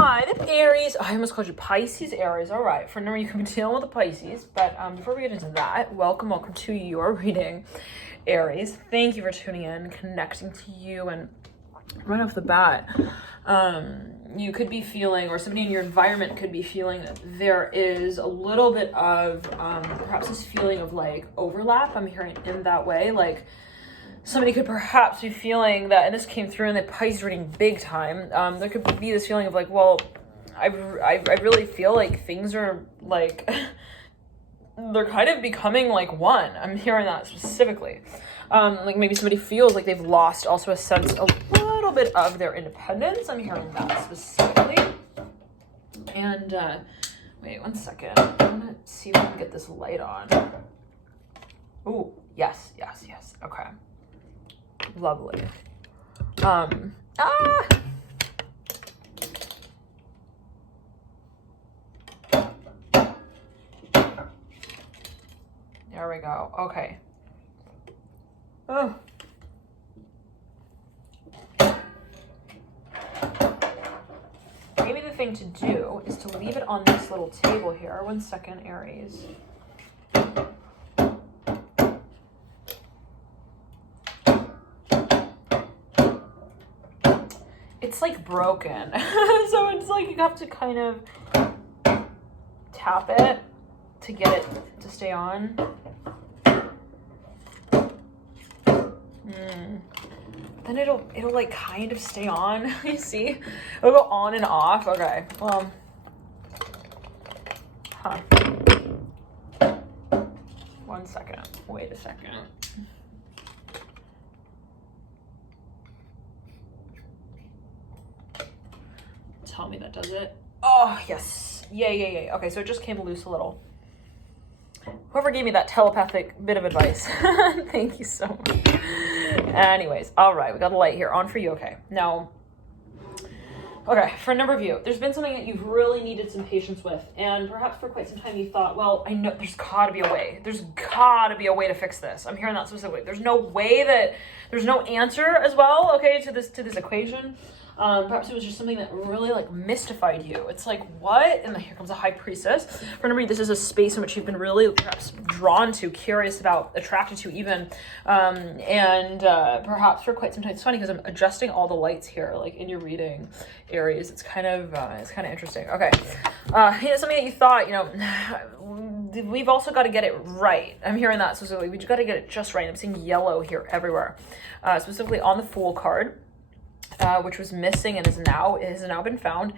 Hi, the Aries. I almost called you Pisces, Aries. All right, for a number, you can be dealing with the Pisces. But before we get into that, welcome to your reading, Aries. Thank you for tuning in, connecting to you. And right off the bat, you could be feeling, or somebody in your environment could be feeling, that there is a little bit of perhaps this feeling of like overlap. I'm hearing in that way, like somebody could perhaps be feeling that, and this came through in the Pisces reading big time. There could be this feeling of like, well, I really feel like things are like, they're kind of becoming like one. I'm hearing that specifically. Like maybe somebody feels like they've lost also a sense, a little bit of their independence. I'm hearing that specifically. And wait 1 second. I want to see if I can get this light on. Oh, yes. Okay. Lovely. There we go. Okay. Oh. Maybe the thing to do is to leave it on this little table here. 1 second, Aries. It's like broken. So it's like you have to kind of tap it to get it to stay on. Then it'll like kind of stay on. You see? It'll go on and off. Okay. Well. Huh. 1 second. Wait a second. Tell me that does it. Oh, yes. Yay. Okay, so it just came loose a little. Whoever gave me that telepathic bit of advice. Thank you so much. Anyways, all right, we got a light here on for you. Okay, now, okay, for a number of you, there's been something that you've really needed some patience with, and perhaps for quite some time you thought, well, I know there's gotta be a way. There's gotta be a way to fix this. I'm hearing that specifically. There's no way that, there's no answer as well, okay, to this equation. Perhaps it was just something that really like mystified you. It's like, what? And then here comes a high priestess. For a number of you, this is a space in which you've been really perhaps drawn to, curious about, attracted to even. Perhaps for quite some time. It's funny because I'm adjusting all the lights here, like in your reading, Aries. It's kind of interesting. Okay. Something that you thought, we've also got to get it right. I'm hearing that specifically. We just got to get it just right. I'm seeing yellow here everywhere, specifically on the Fool card. Which was missing and has now been found,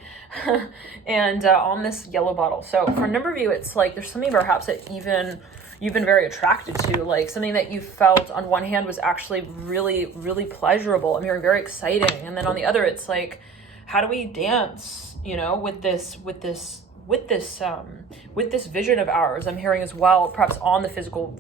and on this yellow bottle. So for a number of you, it's like there's something perhaps that even you've been very attracted to, like something that you felt on one hand was actually really, really pleasurable. I'm hearing very exciting, and then on the other, it's like, how do we dance? With this vision of ours. I'm hearing as well, perhaps on the physical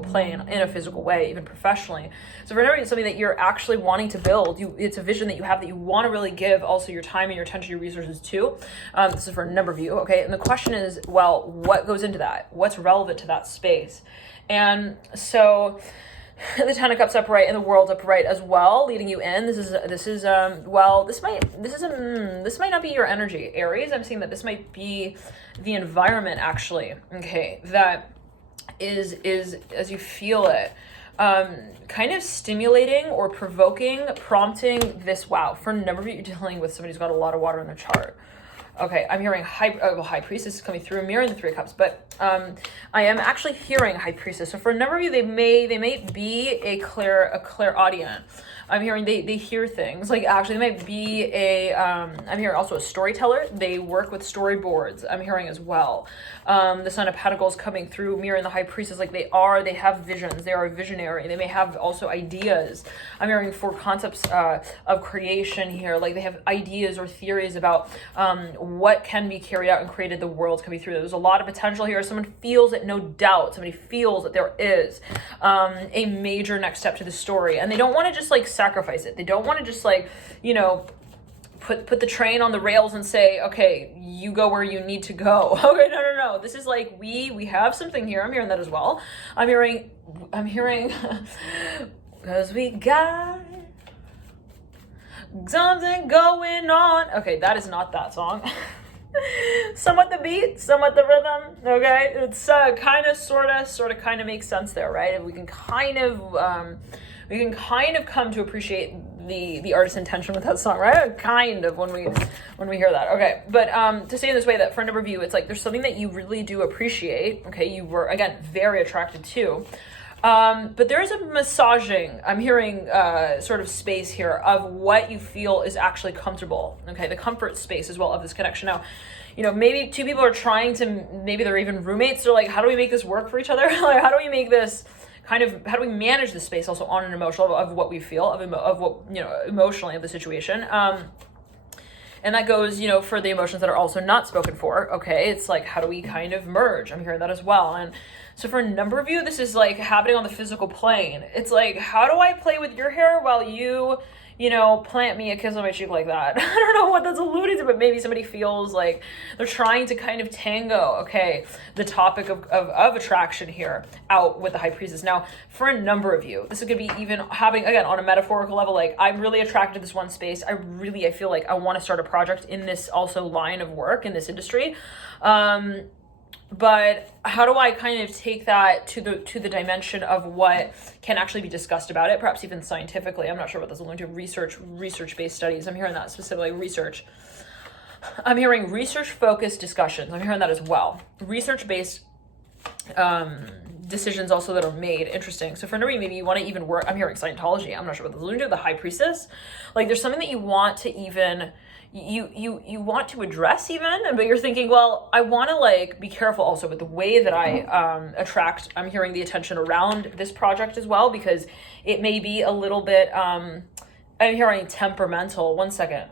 plane, in a physical way, even professionally. So for whenever it's something that you're actually wanting to build, it's a vision that you have that you want to really give also your time and your attention, your resources to. This is for a number of you, okay? And the question is, well, what goes into that? What's relevant to that space? And so the Ten of Cups upright and the World upright as well, leading you in. This might not be your energy, Aries. I'm seeing that this might be the environment actually. Okay, that is as you feel it, kind of stimulating or provoking, prompting this. Wow, for a number of you, you're dealing with somebody who's got a lot of water in their chart. Okay, I'm hearing High Priestess is coming through, mirroring the Three of Cups, but I am actually hearing High Priestess. So for a number of you, they may be a clairaudient. I'm hearing they hear things. Like actually, they might be I'm hearing also a storyteller. They work with storyboards. I'm hearing as well. The Son of Pentacles coming through, mirroring the High Priestess. Like they have visions. They are visionary. They may have also ideas. I'm hearing 4 concepts of creation here. Like they have ideas or theories about what can be carried out and created. The world's coming through. There's a lot of potential here. Someone feels it, no doubt. Somebody feels that there is a major next step to the story, and they don't want to just like sacrifice it. They don't want to just like put the train on the rails and say, okay, you go where you need to go. Okay, no. This is like we have something here. I'm hearing that as well. I'm hearing because we got Something going on. Okay, that is not that song. Somewhat the beat, somewhat the rhythm. Okay, it's kind of, sort of, kind of makes sense there, right? We can kind of come to appreciate the artist's intention with that song, right? Kind of when we hear that. Okay, but to say in this way that for a number of you, it's like there's something that you really do appreciate. Okay, you were again very attracted to. But there is a massaging, I'm hearing sort of space here of what you feel is actually comfortable. Okay, the comfort space as well of this connection. Now, maybe two people are trying to, maybe they're even roommates. They're like, how do we make this work for each other? Like, how do we make this how do we manage the space also on an emotional of what we feel, of what, emotionally of the situation. And that goes, for the emotions that are also not spoken for. Okay, it's like, how do we kind of merge? I'm hearing that as well. And so for a number of you, this is like happening on the physical plane. It's like, how do I play with your hair while you, plant me a kiss on my cheek like that? I don't know what that's alluding to, but maybe somebody feels like they're trying to kind of tango, okay, the topic of attraction here out with the high priestess. Now, for a number of you, this is going to be even having, again, on a metaphorical level, like, I'm really attracted to this one space. I feel like I want to start a project in this also line of work, in this industry. But how do I kind of take that to the dimension of what can actually be discussed about it, perhaps even scientifically? I'm not sure what that's alluding to. Research-based studies. I'm hearing that specifically. Research. I'm hearing research-focused discussions. I'm hearing that as well. Research-based decisions also that are made. Interesting. So for Nuri, maybe you want to even work. I'm hearing Scientology. I'm not sure what that's alluding to. The high priestess. Like, there's something that you want to even... You want to address even, but you're thinking, well, I want to like be careful also with the way that I attract. I'm hearing the attention around this project as well, because it may be a little bit, I'm hearing temperamental. One second.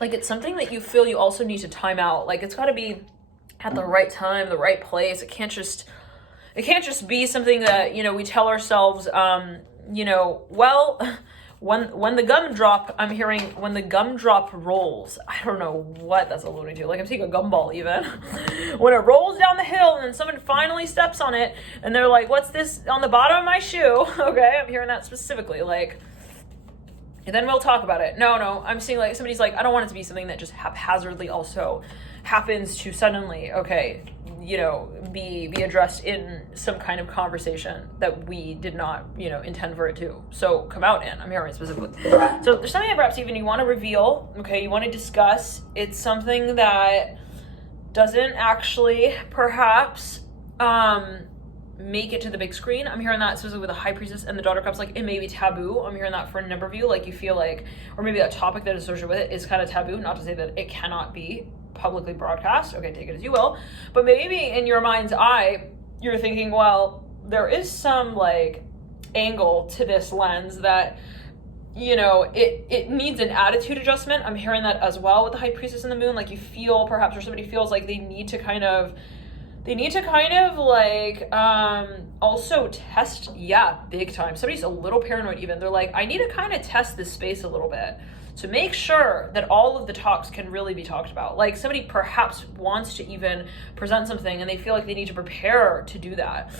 Like, it's something that you feel you also need to time out. Like, it's got to be at the right time, the right place. It can't just be something that, we tell ourselves, well, when the gumdrop, I'm hearing when the gumdrop rolls. I don't know what that's alluding to. Like, I'm seeing a gumball even. When it rolls down the hill and then someone finally steps on it and they're like, what's this on the bottom of my shoe? Okay, I'm hearing that specifically. Like, and then we'll talk about it. No, I'm seeing like somebody's like, I don't want it to be something that just haphazardly also happens to suddenly, okay, be addressed in some kind of conversation that we did not, intend for it to. So come out in, I'm hearing specifically. So there's something that perhaps even you want to reveal, okay, you want to discuss. It's something that doesn't actually perhaps make it to the big screen. I'm hearing that specifically with the high priestess and the daughter cups, like it may be taboo. I'm hearing that for a number of you, like you feel like, or maybe that topic that is associated with it is kind of taboo, not to say that it cannot be publicly broadcast. Okay, take it as you will. But maybe in your mind's eye, you're thinking, well, there is some like angle to this lens that, it needs an attitude adjustment. I'm hearing that as well with the high priestess and the moon. Like you feel perhaps, or somebody feels like they need to kind of like also test, big time. Somebody's a little paranoid even. They're like, I need to kind of test this space a little bit to make sure that all of the talks can really be talked about. Like somebody perhaps wants to even present something and they feel like they need to prepare to do that.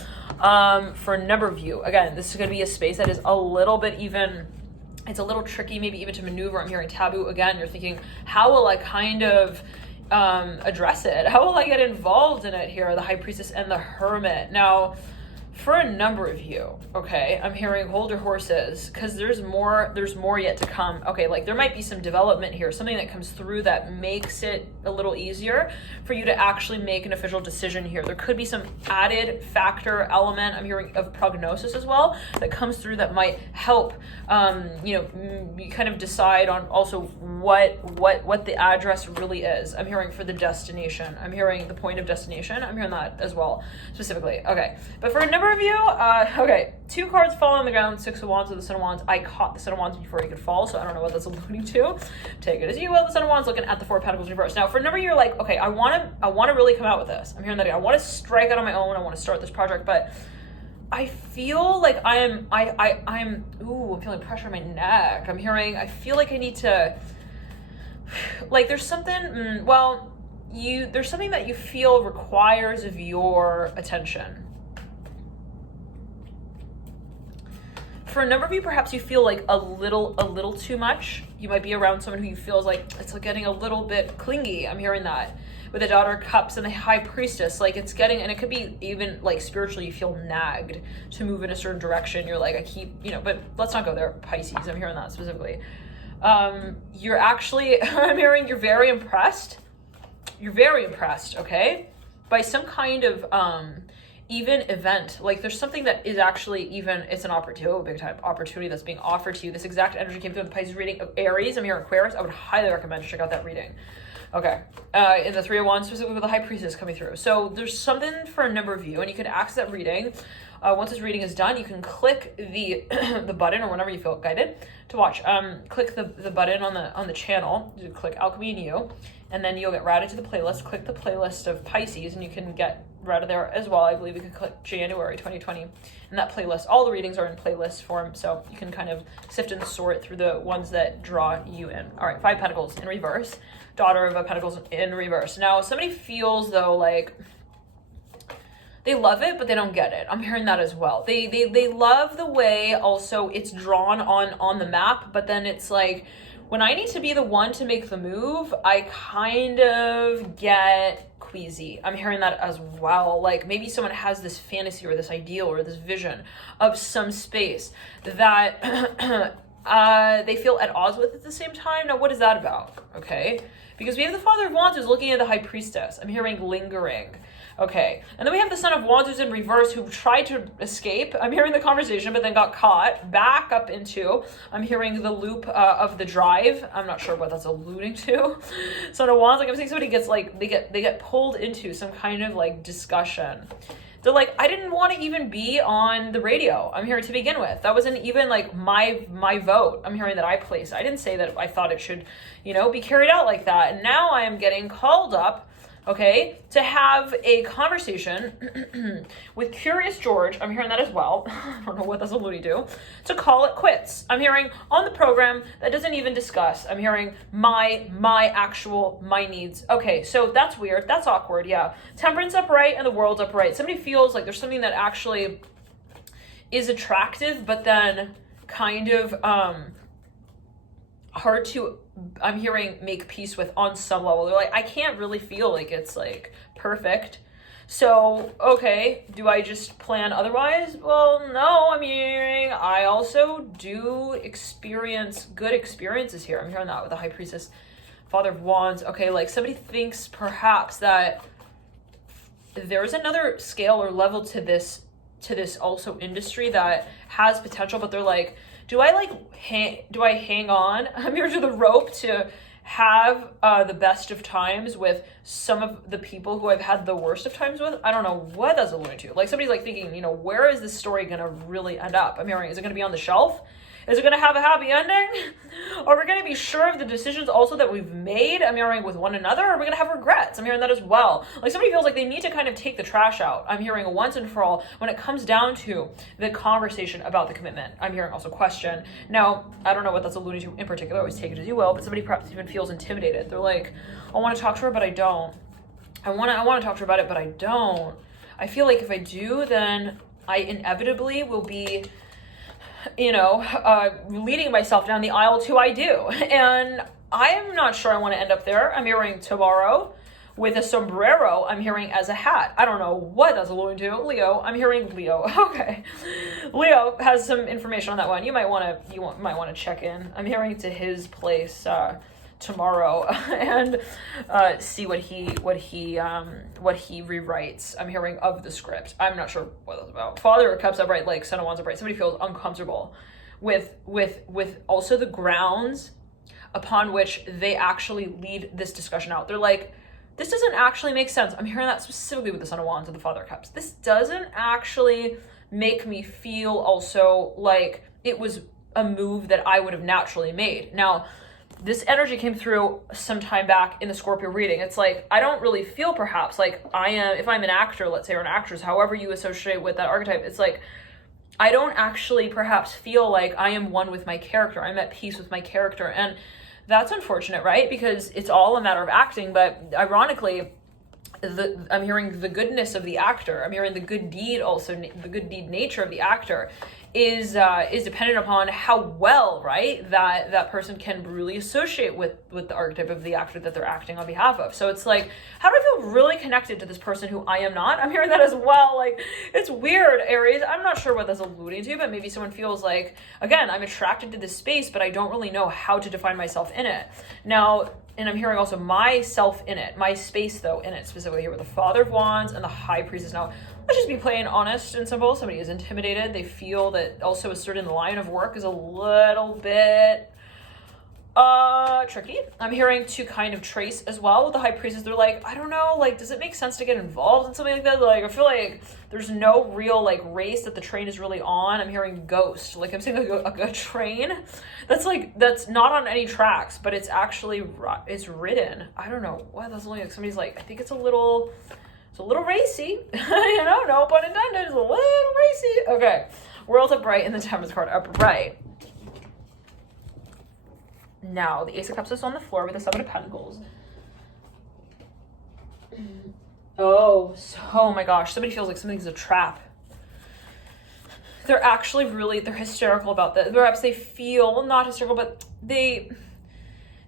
For a number of you, again, this is going to be a space that is a little bit even, it's a little tricky maybe even to maneuver. I'm hearing taboo again. You're thinking, how will I kind of address it? How will I get involved in it here? The high priestess and the hermit. Now, for a number of you, okay, I'm hearing hold your horses, because there's more yet to come. Okay, like there might be some development here, something that comes through that makes it a little easier for you to actually make an official decision here. There could be some added factor element, I'm hearing, of prognosis as well, that comes through that might help, you kind of decide on also what the address really is. I'm hearing for the destination. I'm hearing the point of destination. I'm hearing that as well, specifically. Okay, but for a number of you, okay, 2 cards fall on the ground, 6 of Wands with the Son of Wands. I caught the Son of Wands before he could fall, so I don't know what that's alluding to. Take it as you will. The Son of Wands looking at the 4 of Pentacles reversed. Now, for a number of you, you're like, okay, I want to really come out with this. I'm hearing that I want to strike out on my own. I want to start this project, but I feel like I'm feeling pressure on my neck. I'm hearing, I feel like I need to, like there's something, there's something that you feel requires of your attention. for a number of you, perhaps you feel like a little too much. You might be around someone who you feel is like, it's getting a little bit clingy. I'm hearing that with the Daughter of Cups and the High Priestess. Like it's getting, and it could be even like spiritually, you feel nagged to move in a certain direction. You're like, I keep, but let's not go there. Pisces, I'm hearing that specifically. You're actually, I'm hearing you're very impressed. You're very impressed, okay? By some kind of, even event. Like there's something that is actually even, it's an opportunity, big time opportunity that's being offered to you. This exact energy came through in the Pisces reading of Aries. I'm here Aquarius. I would highly recommend to check out that reading. Okay. In the Three of Wands, specifically with the High Priestess coming through. So there's something for a number of you, and you can access that reading. Once this reading is done, you can click the the button, or whenever you feel guided to watch. Click the button on the channel. You click Alchemy and You, and then you'll get routed to the playlist. Click the playlist of Pisces, and you can get routed there as well. I believe you can click January 2020, and that playlist. All the readings are in playlist form, so you can kind of sift and sort through the ones that draw you in. All right, Five Pentacles in reverse. Daughter of Pentacles in reverse. Now, somebody feels though like they love it, but they don't get it. I'm hearing that as well. They love the way also it's drawn on the map, but then it's like, when I need to be the one to make the move, I kind of get queasy. I'm hearing that as well. Like maybe someone has this fantasy or this ideal or this vision of some space that they feel at odds with at the same time. Now, what is that about? Okay. Because we have the Father of Wands who's looking at the High Priestess. I'm hearing lingering. Okay. And then we have the Son of Wands who's in reverse who tried to escape. I'm hearing the conversation, but then got caught back up into, I'm hearing the loop of the drive. I'm not sure what that's alluding to. Son of Wands, like I'm seeing somebody gets like, they get pulled into some kind of like discussion. They're like, I didn't want to even be on the radio. I'm hearing to begin with. That wasn't even like my vote. I'm hearing that I placed. I didn't say that I thought it should, be carried out like that. And now I am getting called up, okay, to have a conversation with Curious George. I'm hearing that as well. I don't know what that's alluding to call it quits. I'm hearing on the program that doesn't even discuss. I'm hearing my needs. Okay, so that's weird. That's awkward. Yeah. Temperance upright and the World's upright. Somebody feels like there's something that actually is attractive, but then kind of hard to, I'm hearing, make peace with on some level. They're like, I can't really feel like it's like perfect. So, okay, do I just plan otherwise? Well, no, I mean, I also do experience good experiences here. I'm hearing that with the High Priestess, Father of Wands. Okay, like somebody thinks perhaps that there's another scale or level to this also industry that has potential, but they're like, do I hang on? I'm here to the rope to have the best of times with some of the people who I've had the worst of times with. I don't know what that's alluding to. Like somebody's like thinking, where is this story gonna really end up? I'm hearing, is it gonna be on the shelf? Is it going to have a happy ending? Are we going to be sure of the decisions also that we've made? I'm hearing with one another. Are we going to have regrets? I'm hearing that as well. Like somebody feels like they need to kind of take the trash out. I'm hearing once and for all when it comes down to the conversation about the commitment. I'm hearing also question. Now, I don't know what that's alluding to in particular. Always take it as you will. But somebody perhaps even feels intimidated. They're like, I want to talk to her, but I don't. I want to talk to her about it, but I don't. I feel like if I do, then I inevitably will be leading myself down the aisle to I do. And I'm not sure I want to end up there. I'm hearing tomorrow with a sombrero. I'm hearing as a hat. I don't know what that's alluding to. Leo. I'm hearing Leo. Okay. Leo has some information on that one. You might want to check in. I'm hearing to his place tomorrow and see what he rewrites. I'm hearing of the script. I'm not sure what that's about. Father of Cups upright, like Son of Wands upright. Somebody feels uncomfortable with also the grounds upon which they actually lead this discussion out. They're like, this doesn't actually make sense. I'm hearing that specifically with the Son of Wands and the Father of Cups. This doesn't actually make me feel also like it was a move that I would have naturally made. Now, this energy came through some time back in the Scorpio reading. It's like, I don't really feel perhaps like I am, if I'm an actor, let's say, or an actress, however you associate with that archetype, it's like, I don't actually perhaps feel like I am one with my character. I'm at peace with my character. And that's unfortunate, right? Because it's all a matter of acting. But ironically, I'm hearing the goodness of the actor. I'm hearing the good deed also, the good deed nature of the actor is dependent upon how well, right, that person can really associate with the archetype of the actor that they're acting on behalf of. So it's like, how do I feel really connected to this person who I am not? I'm hearing that as well. Like, it's weird, Aries. I'm not sure what that's alluding to, but maybe someone feels like, again, I'm attracted to this space, but I don't really know how to define myself in it. Now, and I'm hearing also myself in it, my space though in it, specifically here with the Father of Wands and the High Priestess. Now, let's just be plain honest and simple. Somebody is intimidated. They feel that also a certain line of work is a little bit tricky. I'm hearing to kind of trace as well with the High Priestess. They're like, I don't know, like, does it make sense to get involved in something like that? Like, I feel like there's no real like race that the train is really on. I'm hearing ghost. Like, I'm saying like a train that's not on any tracks, but it's actually it's ridden. I don't know what that's only like. Somebody's like, I think it's a little racy. You know, no pun intended. It's a little racy. Okay, World's upright and the Temperance card upright. Now, the Ace of Cups is on the floor with the Seven of Pentacles. Oh my gosh. Somebody feels like something's a trap. They're actually they're hysterical about this. Perhaps they feel not hysterical, but they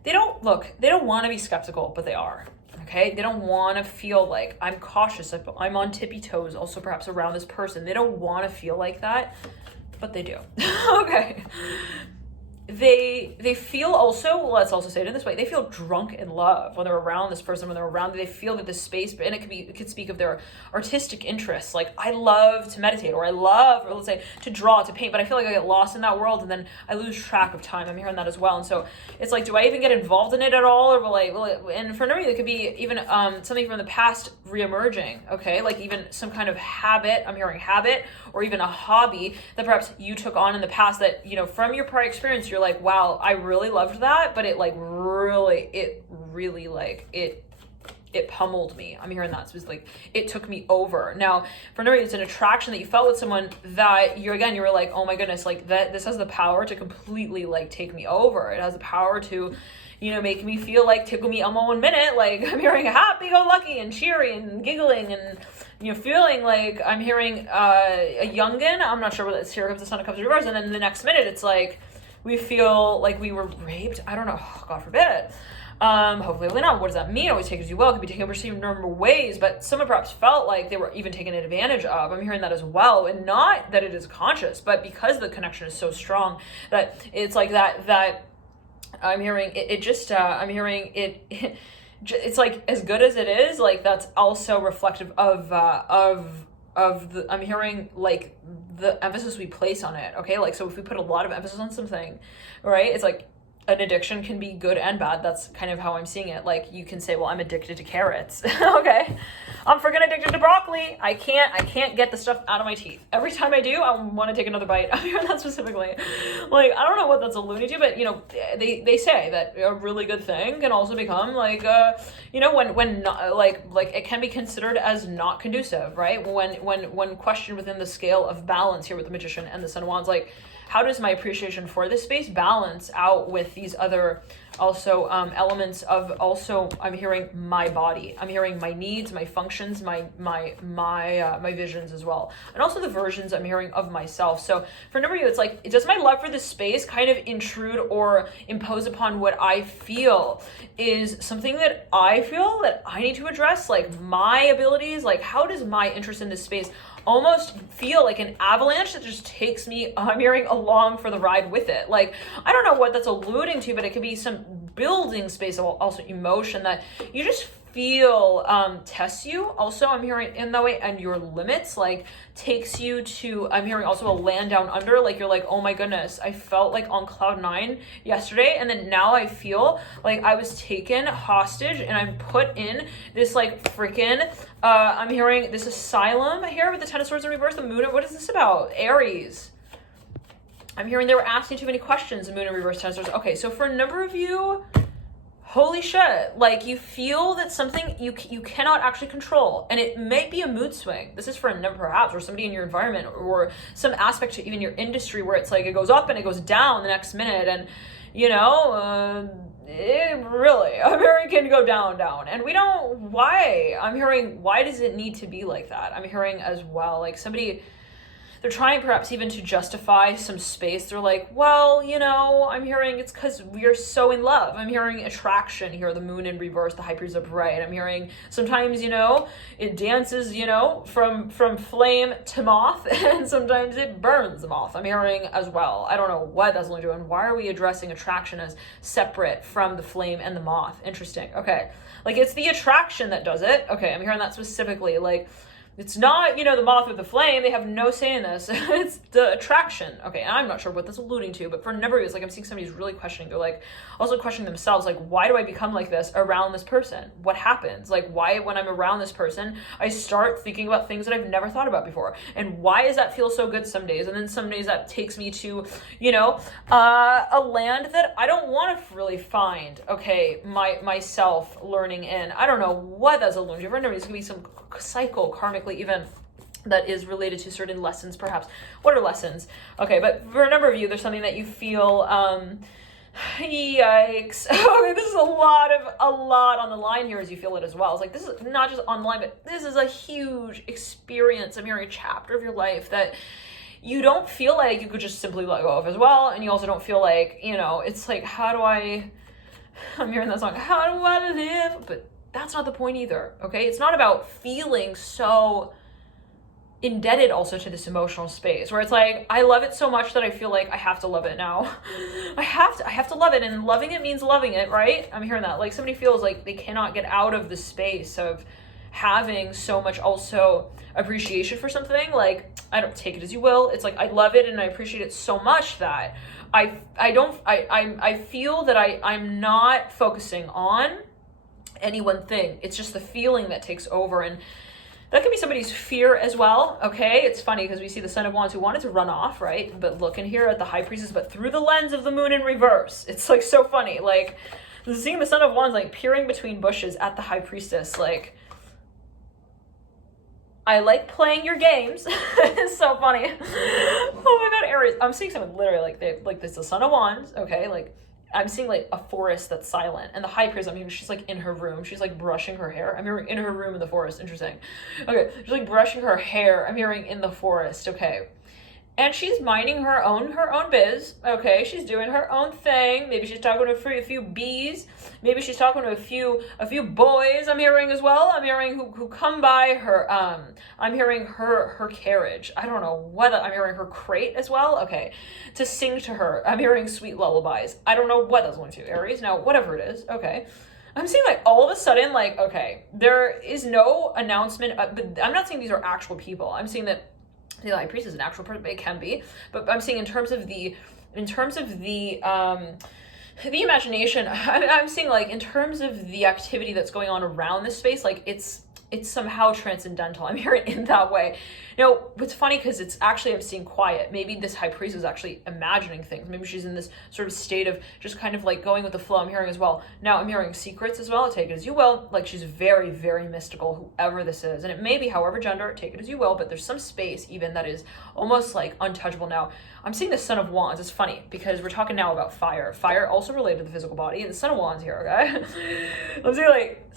don't want to be skeptical, but they are. Okay? They don't want to feel like I'm cautious. I'm on tippy toes also perhaps around this person. They don't want to feel like that, but they do. Okay. They feel also, let's also say it in this way, they feel drunk in love when they're around this person, when they're around, they feel that this space, and it could speak of their artistic interests. Like, I love to meditate, or let's say to draw, to paint, but I feel like I get lost in that world and then I lose track of time. I'm hearing that as well. And so it's like, do I even get involved in it at all? Or will it, and for many, it could be even something from the past reemerging, okay? Like even some kind of habit, I'm hearing habit, or even a hobby that perhaps you took on in the past that, you know, from your prior experience, you're like, wow, I really loved that, but it pummeled me. I'm hearing that. So it's like, it took me over. Now, for no reason, it's an attraction that you felt with someone that you were like, oh my goodness, like this has the power to completely like take me over. It has the power to, you know, make me feel like tickle me Elmo 1 minute. Like I'm hearing happy-go-lucky and cheery and giggling and, you know, feeling like I'm hearing a youngin'. I'm not sure what it's here comes the Sun, it comes reverse. And then the next minute, it's like, we feel like we were raped. I don't know. Oh, God forbid. Hopefully not. What does that mean? Always take as you will. It could be taken over a number of ways, but someone perhaps felt like they were even taken advantage of. I'm hearing that as well. And not that it is conscious, but because the connection is so strong that it's like that I'm hearing I'm hearing it it's like as good as it is, like that's also reflective of the, I'm hearing like the emphasis we place on it. Okay. Like, so if we put a lot of emphasis on something, right, it's like an addiction can be good and bad. That's kind of how I'm seeing it. Like you can say, well, I'm addicted to carrots. Okay. I'm freaking addicted to broccoli. I can't get the stuff out of my teeth. Every time I do, I want to take another bite. I'm hearing that specifically. Like, I don't know what that's alluding to, but you know, they say that a really good thing can also become like, you know, when not, like it can be considered as not conducive, right? When questioned within the scale of balance here with the Magician and the Sun of Wands, like, how does my appreciation for this space balance out with these other also elements of also, I'm hearing my body, I'm hearing my needs, my functions, my visions as well, and also the versions I'm hearing of myself. So for a number of you, it's like, does my love for this space kind of intrude or impose upon what I feel is something that I feel that I need to address, like my abilities, like how does my interest in this space almost feel like an avalanche that just takes me, I'm hearing, along for the ride with it. Like, I don't know what that's alluding to, but it could be some building space of also emotion that you just feel tests you. Also, I'm hearing in that way, and your limits, like takes you to, I'm hearing also a land down under, like you're like, oh my goodness, I felt like on cloud 9 yesterday, and then now I feel like I was taken hostage and I'm put in this like freaking I'm hearing this asylum here with the Ten of Swords in reverse, the Moon. What is this about? Aries. I'm hearing they were asking too many questions, the Moon in reverse, Ten of Swords. Okay, so for a number of you, holy shit, like you feel that something you cannot actually control, and it may be a mood swing. This is for a number, perhaps, or somebody in your environment, or some aspect to even your industry where it's like it goes up and it goes down the next minute, and you know, it really, I'm hearing can go down, and we don't, why? I'm hearing, why does it need to be like that? I'm hearing as well, like somebody, they're trying perhaps even to justify some space. They're like, well, you know, I'm hearing it's because we are so in love. I'm hearing attraction here, the moon in reverse, the high priest upright. I'm hearing sometimes, you know, it dances, you know, from flame to moth, and sometimes it burns the moth. I'm hearing as well. I don't know what that's only doing. Why are we addressing attraction as separate from the flame and the moth? Interesting. Okay. Like, it's the attraction that does it. Okay, I'm hearing that specifically. Like, it's not, you know, the moth with the flame. They have no say in this. It's the attraction. Okay, and I'm not sure what that's alluding to, but for a number of reasons, like, I'm seeing somebody who's really questioning. They're like, also questioning themselves, like, why do I become like this around this person? What happens? Like, why, when I'm around this person, I start thinking about things that I've never thought about before? And why does that feel so good some days? And then some days that takes me to, you know, a land that I don't want to really find, okay, myself learning in. I don't know what that's alluding to. For a number of reasons, it's going to be some cycle, karmically even, that is related to certain lessons, perhaps. What are lessons? Okay, but for a number of you, there's something that you feel, yikes. Okay, this is a lot on the line here as you feel it as well. It's like, this is not just on the line, but this is a huge experience. I'm hearing a chapter of your life that you don't feel like you could just simply let go of as well. And you also don't feel like, you know, it's like, I'm hearing that song, how do I live? But that's not the point either, okay? It's not about feeling so indebted also to this emotional space where it's like, I love it so much that I feel like I have to love it now. I have to love it, and loving it means loving it, right? I'm hearing that. Like, somebody feels like they cannot get out of the space of having so much also appreciation for something. Like, I don't, take it as you will. It's like, I love it and I appreciate it so much that I feel that I'm not focusing on any one thing. It's just the feeling that takes over, and that can be somebody's fear as well. Okay, it's funny because we see the Son of Wands who wanted to run off, right? But look in here at the High Priestess, but through the lens of the moon in reverse. It's like so funny, like seeing the Son of Wands like peering between bushes at the High Priestess. Like, I like playing your games. It's so funny. Oh my God, Aries. I'm seeing someone literally like this, the Son of Wands. Okay, like, I'm seeing like a forest that's silent, and the High Priestess, I mean, she's like in her room. She's like brushing her hair. I'm hearing in her room in the forest. Interesting. Okay, she's like brushing her hair. I'm hearing in the forest. Okay, and she's minding her own biz. Okay, she's doing her own thing. Maybe she's talking to a few bees. Maybe she's talking to a few boys. I'm hearing as well. I'm hearing who come by her. I'm hearing her carriage. I don't know what. I'm hearing her crate as well. Okay, to sing to her. I'm hearing sweet lullabies. I don't know what that's going to, Aries. Now, whatever it is. Okay. I'm seeing like all of a sudden, like, okay, there is no announcement, but I'm not saying these are actual people. I'm seeing that the High Priest is an actual person, but it can be. But I'm seeing in terms of the imagination, I'm seeing like in terms of the activity that's going on around this space, like it's somehow transcendental. I'm hearing it in that way. Now, what's funny, because it's actually, I'm seeing quiet. Maybe this High Priest is actually imagining things. Maybe she's in this sort of state of just kind of like going with the flow. I'm hearing as well. Now, I'm hearing secrets as well. Take it as you will. Like, she's very, very mystical, whoever this is. And it may be however gender, take it as you will, but there's some space even that is almost like untouchable. Now, I'm seeing the Son of Wands. It's funny because we're talking now about fire. Fire also related to the physical body, and the Son of Wands here, okay? I'm seeing like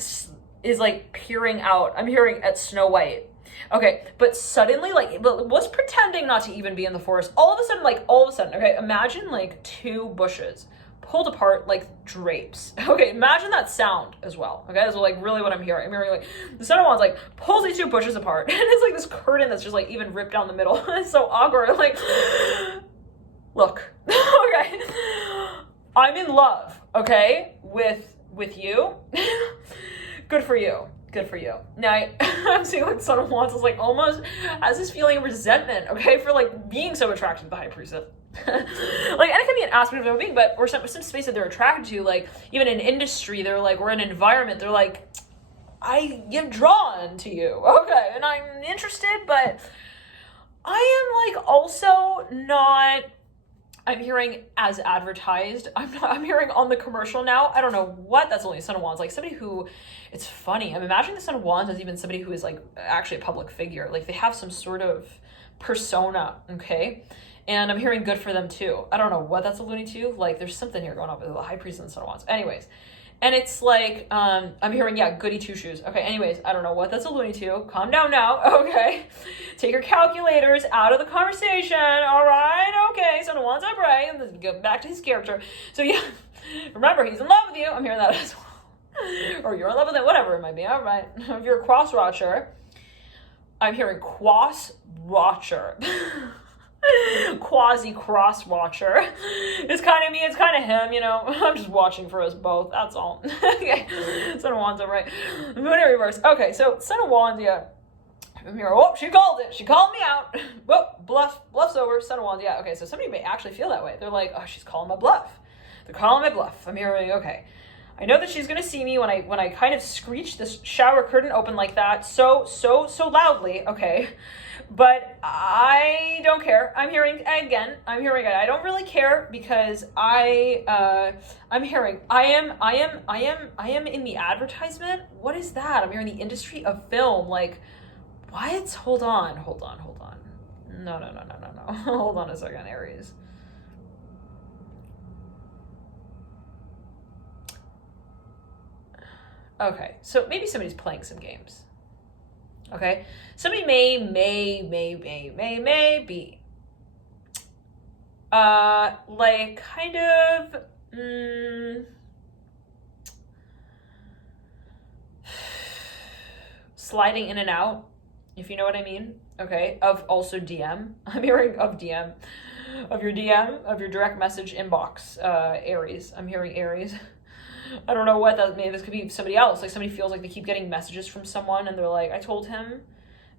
is like peering out. I'm hearing at Snow White. Okay, but suddenly, like, was pretending not to even be in the forest. All of a sudden, okay, imagine like two bushes pulled apart like drapes. Okay, imagine that sound as well. Okay, that's like really what I'm hearing. I'm hearing like the Son of Wands like pulls these two bushes apart, and it's like this curtain that's just like even ripped down the middle. It's so awkward. Like, look, okay, I'm in love. Okay, with you. Good for you. Good for you. Now, I'm seeing like Son of Wands is like almost has this feeling of resentment, okay, for like being so attracted to the High Priestess. Like, and it can be an aspect of their being, but or some space that they're attracted to, like even in industry, they're like, or in an environment, they're like, I am drawn to you, okay, and I'm interested, but I am like also not. I'm hearing as advertised. I'm hearing on the commercial now. I don't know what that's only Son of Wands. Like somebody who, it's funny. I'm imagining the Son of Wands as even somebody who is like actually a public figure. Like they have some sort of persona, okay? And I'm hearing good for them too. I don't know what that's alluding to. Like there's something here going on with the High Priest and the Son of Wands. Anyways, And it's like, I'm hearing, yeah, goody two shoes. Okay, anyways, I don't know what that's alluding to. Calm down now, okay? Take your calculators out of the conversation, all right? Okay, Son of Wands, I pray. And let's go back to his character. So yeah, remember, he's in love with you. I'm hearing that as well. Or you're in love with him, whatever it might be, all right? If you're a cross-watcher, I'm hearing quasi-watcher. Quasi cross watcher. It's kind of me, it's kind of him, you know. I'm just watching for us both, that's all. Okay, Son of Wands, all right. Moon in reverse. Okay, so Son of Wands, yeah. I'm here. Oh, she called it. She called me out. Whoa, bluff's over. Son of Wands, yeah. Okay, so somebody may actually feel that way. They're like, oh, she's calling my bluff. They're calling my bluff. I'm hearing, okay. I know that she's gonna see me when I kind of screech this shower curtain open like that so loudly, okay. But I don't care. I'm hearing I don't really care because I'm hearing I am in the advertisement. What is that? I'm hearing the industry of film. Like, what? Hold on. No. Hold on a second, Aries. Okay, so maybe somebody's playing some games. Okay, somebody may be like kind of sliding in and out, if you know what I mean. Okay, of also DM. I'm hearing of DM, of your direct message inbox, Aries. I'm hearing Aries. I don't know what that means. This could be somebody else. Like, somebody feels like they keep getting messages from someone and they're like, I told him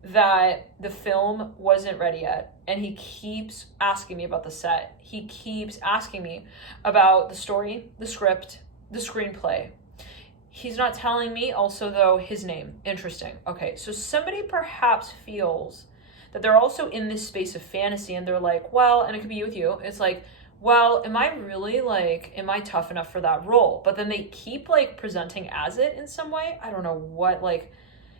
that the film wasn't ready yet. And he keeps asking me about the set. He keeps asking me about the story, the script, the screenplay. He's not telling me also, though, his name. Interesting. Okay, so somebody perhaps feels that they're also in this space of fantasy and they're like, well, and it could be with you. It's like, well, am I tough enough for that role? But then they keep like presenting as it in some way. I don't know what, like,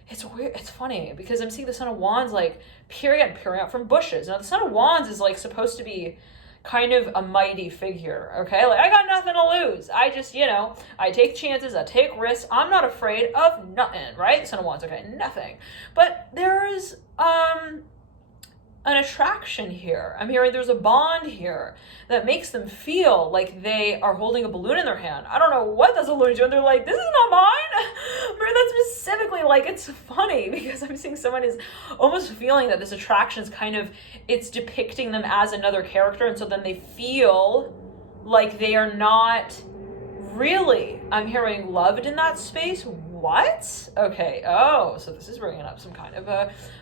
it's weird. It's funny because I'm seeing the Son of Wands like peering out from bushes. Now the Son of Wands is like supposed to be kind of a mighty figure, okay? Like, I got nothing to lose. I just, I take chances, I take risks. I'm not afraid of nothing, right? Son of Wands, okay, nothing. But there's, an attraction here. I'm hearing there's a bond here that makes them feel like they are holding a balloon in their hand. I don't know what that's alluding to. And they're like, this is not mine. But that's specifically, like, it's funny because I'm seeing someone is almost feeling that this attraction is kind of, it's depicting them as another character. And so then they feel like they are not really, I'm hearing, loved in that space. What? Okay. Oh, so this is bringing up some kind of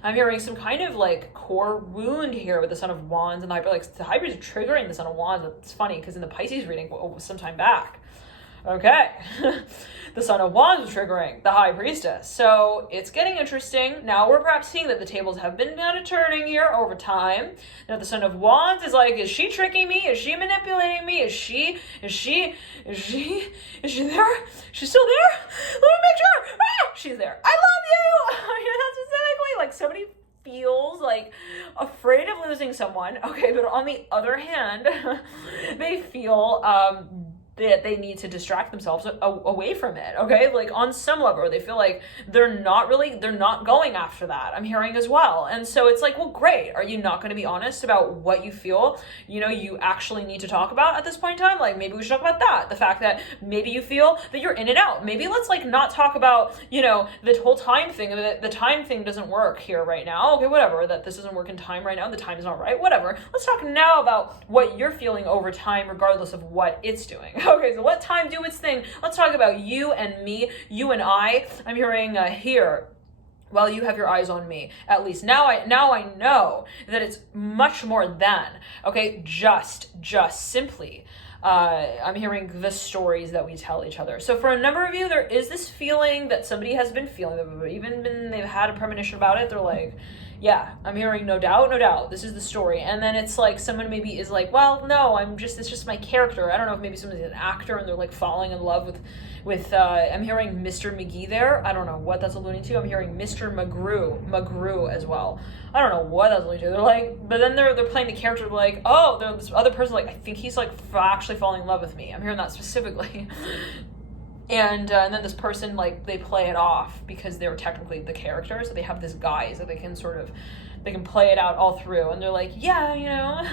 I'm hearing some kind of like core wound here with the Son of Wands and the hybrid. Like, the hybrids are triggering the Son of Wands. It's funny because in the Pisces reading some time back, okay, the Son of Wands was triggering the High Priestess. So it's getting interesting. Now we're perhaps seeing that the tables have been kind of turning here over time. Now the Son of Wands is like, is she tricking me? Is she manipulating me? Is she there? She's still there? Let me make sure. Ah, she's there. I love you. That's specifically like somebody feels like afraid of losing someone. Okay, but on the other hand, they feel that they need to distract themselves away from it, okay? Like, on some level, or they feel like they're not going after that, I'm hearing as well. And so it's like, well, great. Are you not going to be honest about what you feel, you actually need to talk about at this point in time? Like, maybe we should talk about that. The fact that maybe you feel that you're in and out. Maybe let's, like, not talk about, the whole time thing. The time thing doesn't work here right now. Okay, whatever. That this doesn't work in time right now. The time is not right. Whatever. Let's talk now about what you're feeling over time, regardless of what it's doing. Okay, so let time do its thing. Let's talk about you and me, you and I. I'm hearing here, well, you have your eyes on me. At least now I know that it's much more than, okay, just simply. I'm hearing the stories that we tell each other. So for a number of you, there is this feeling that somebody has been feeling, they've had a premonition about it. They're like, yeah, I'm hearing no doubt, this is the story. And then it's like someone maybe is like, well, no, it's just my character. I don't know if maybe somebody's an actor and they're like falling in love with I'm hearing Mr. McGee there. I don't know what that's alluding to. I'm hearing Mr. McGrew as well. I don't know what that's alluding to. They're like, but then they're playing the character like, oh, this other person, like, I think he's like actually falling in love with me. I'm hearing that specifically. And then this person, like, they play it off because they're technically the character, so they have this guise that they can play it out all through, and they're like, yeah, you know.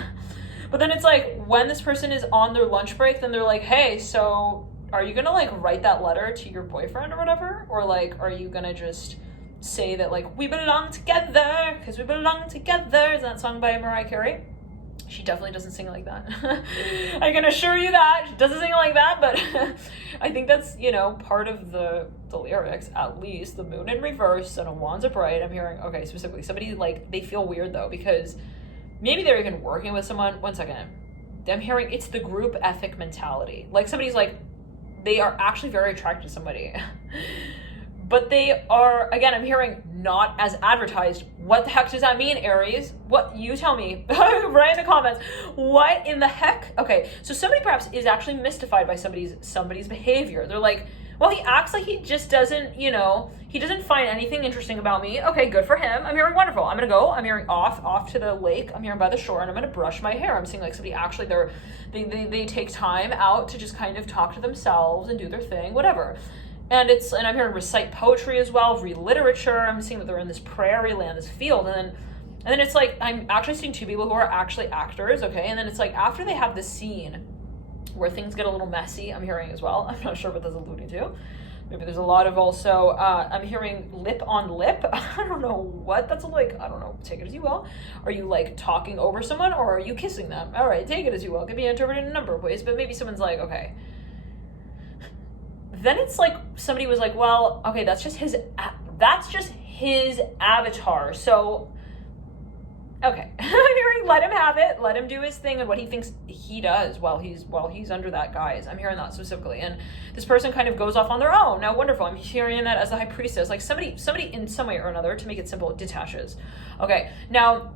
But then it's like, when this person is on their lunch break, then they're like, hey, so are you gonna, like, write that letter to your boyfriend or whatever? Or, like, are you gonna just say that, like, we belong together, because we belong together? Is that song by Mariah Carey? She definitely doesn't sing like that. I can assure you that. She doesn't sing like that, but I think that's, you know, part of the lyrics, at least. The moon in reverse and a wands upright. I'm hearing, okay, specifically, somebody, like, they feel weird, though, because maybe they're even working with someone. One second. I'm hearing it's the group ethic mentality. Like, somebody's, like, they are actually very attracted to somebody. But they are, again, I'm hearing not as advertised. What the heck does that mean, Aries? What? You tell me. Write in the comments. What in the heck? Okay, so somebody perhaps is actually mystified by somebody's behavior. They're like, well, he acts like he just doesn't, you know, he doesn't find anything interesting about me. Okay, good for him. I'm hearing wonderful. I'm gonna go. I'm hearing off to the lake. I'm hearing by the shore, and I'm gonna brush my hair. I'm seeing like somebody actually they take time out to just kind of talk to themselves and do their thing, whatever. And I'm hearing recite poetry as well, read literature. I'm seeing that they're in this prairie land, this field, and then it's like, I'm actually seeing two people who are actually actors, okay? And then it's like, after they have this scene where things get a little messy, I'm hearing as well. I'm not sure what that's alluding to. Maybe there's a lot of also, I'm hearing lip on lip. I don't know what that's like. I don't know. Take it as you will. Are you, like, talking over someone, or are you kissing them? All right, take it as you will. It could be interpreted in a number of ways, but maybe someone's like, okay. Then it's like somebody was like, well, okay, that's just his avatar. So, okay, I'm hearing let him have it, let him do his thing and what he thinks he does while he's under that guise. I'm hearing that specifically, and this person kind of goes off on their own. Now, wonderful. I'm hearing that as the high priestess, like somebody in some way or another, to make it simple, detaches. Okay, now,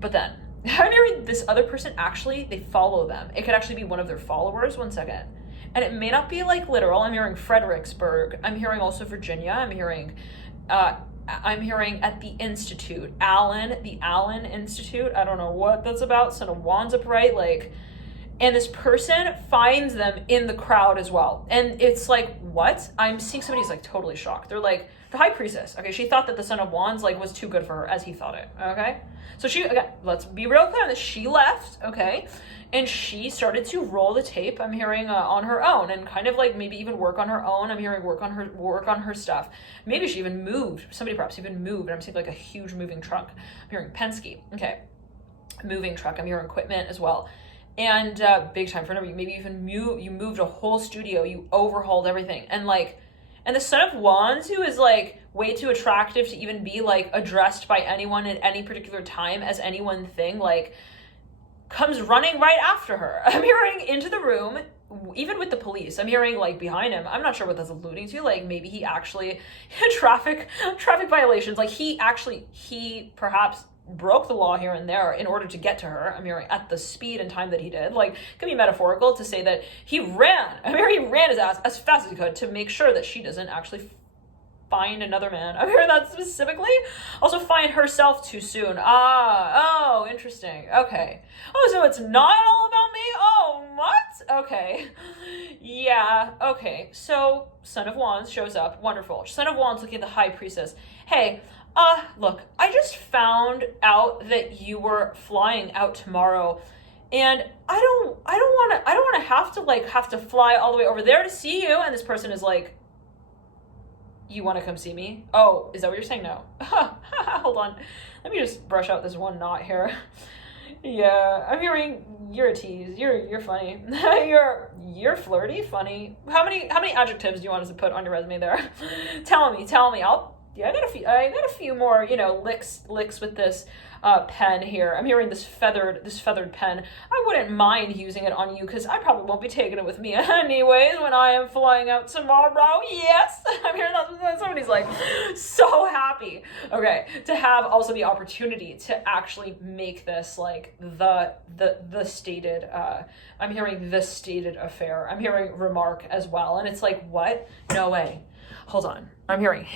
but then I'm hearing this other person actually, they follow them. It could actually be one of their followers. One second. And it may not be like literal. I'm hearing Fredericksburg. I'm hearing also Virginia. I'm hearing at the Institute, the Allen Institute. I don't know what that's about. Son of Wands upright, like, and this person finds them in the crowd as well. And it's like, what? I'm seeing somebody's like totally shocked. They're like, the high priestess. Okay, she thought that the Son of Wands like was too good for her as he thought it. Okay, so she, again, let's be real clear that she left. Okay. And she started to roll the tape, I'm hearing, on her own, and kind of like maybe even work on her own. I'm hearing work on her stuff. Maybe she even moved. Somebody perhaps even moved. I'm seeing like a huge moving truck. I'm hearing Penske. Okay, moving truck. I'm hearing equipment as well. And big time for a number. You maybe even you moved a whole studio. You overhauled everything. And the Son of Wands, who is like way too attractive to even be like addressed by anyone at any particular time as any one thing, like, comes running right after her. I'm hearing into the room, even with the police. I'm hearing like behind him. I'm not sure what that's alluding to. Like maybe he actually traffic violations. Like he perhaps broke the law here and there in order to get to her. I'm hearing at the speed and time that he did. Like, it could be metaphorical to say that he ran. I'm hearing he ran his ass as fast as he could to make sure that she doesn't actually find another man. I'm hearing that specifically. Also find herself too soon. Oh, interesting. Okay. Oh, so it's not all about me? Oh, what? Okay. Yeah, okay. So, Son of Wands shows up. Wonderful. Son of Wands looking at the High Priestess. Hey, look, I just found out that you were flying out tomorrow, and I don't want to have to fly all the way over there to see you. And this person is like, you want to come see me? Oh, is that what you're saying? No. Hold on. Let me just brush out this one knot here. Yeah, I'm hearing you're a tease. You're funny. you're flirty, funny. How many adjectives do you want us to put on your resume there? Tell me. I got a few more, licks with this pen here. I'm hearing this feathered pen. I wouldn't mind using it on you because I probably won't be taking it with me anyways when I am flying out tomorrow. Yes, I'm hearing that. Somebody's like so happy. Okay, to have also the opportunity to actually make this like the stated. I'm hearing the stated affair. I'm hearing remark as well, and it's like, what? No way. Hold on. I'm hearing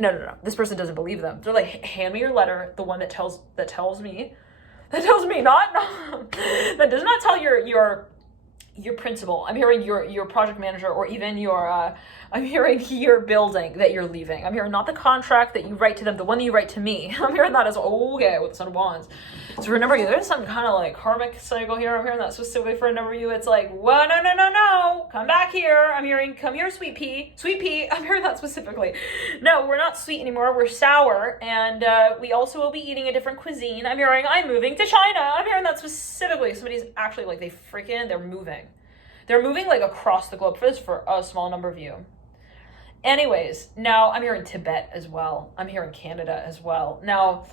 no. This person doesn't believe them. They're like, hand me your letter, the one that tells me, not that does not tell your your principal. I'm hearing your project manager, or even your I'm hearing your building that you're leaving. I'm hearing not the contract that you write to them, the one that you write to me. I'm hearing that as okay with the Son of Wands. So for a number of you, there's some kind of like karmic cycle here. I'm hearing that specifically for a number of you. It's like, whoa, no, come back here. I'm hearing, come here, sweet pea. I'm hearing that specifically. No, we're not sweet anymore. We're sour, and we also will be eating a different cuisine. I'm hearing, I'm moving to China. I'm hearing that specifically. Somebody's actually like, they're moving. They're moving like across the globe for a small number of you. Anyways, now I'm hearing Tibet as well. I'm hearing Canada as well. Now,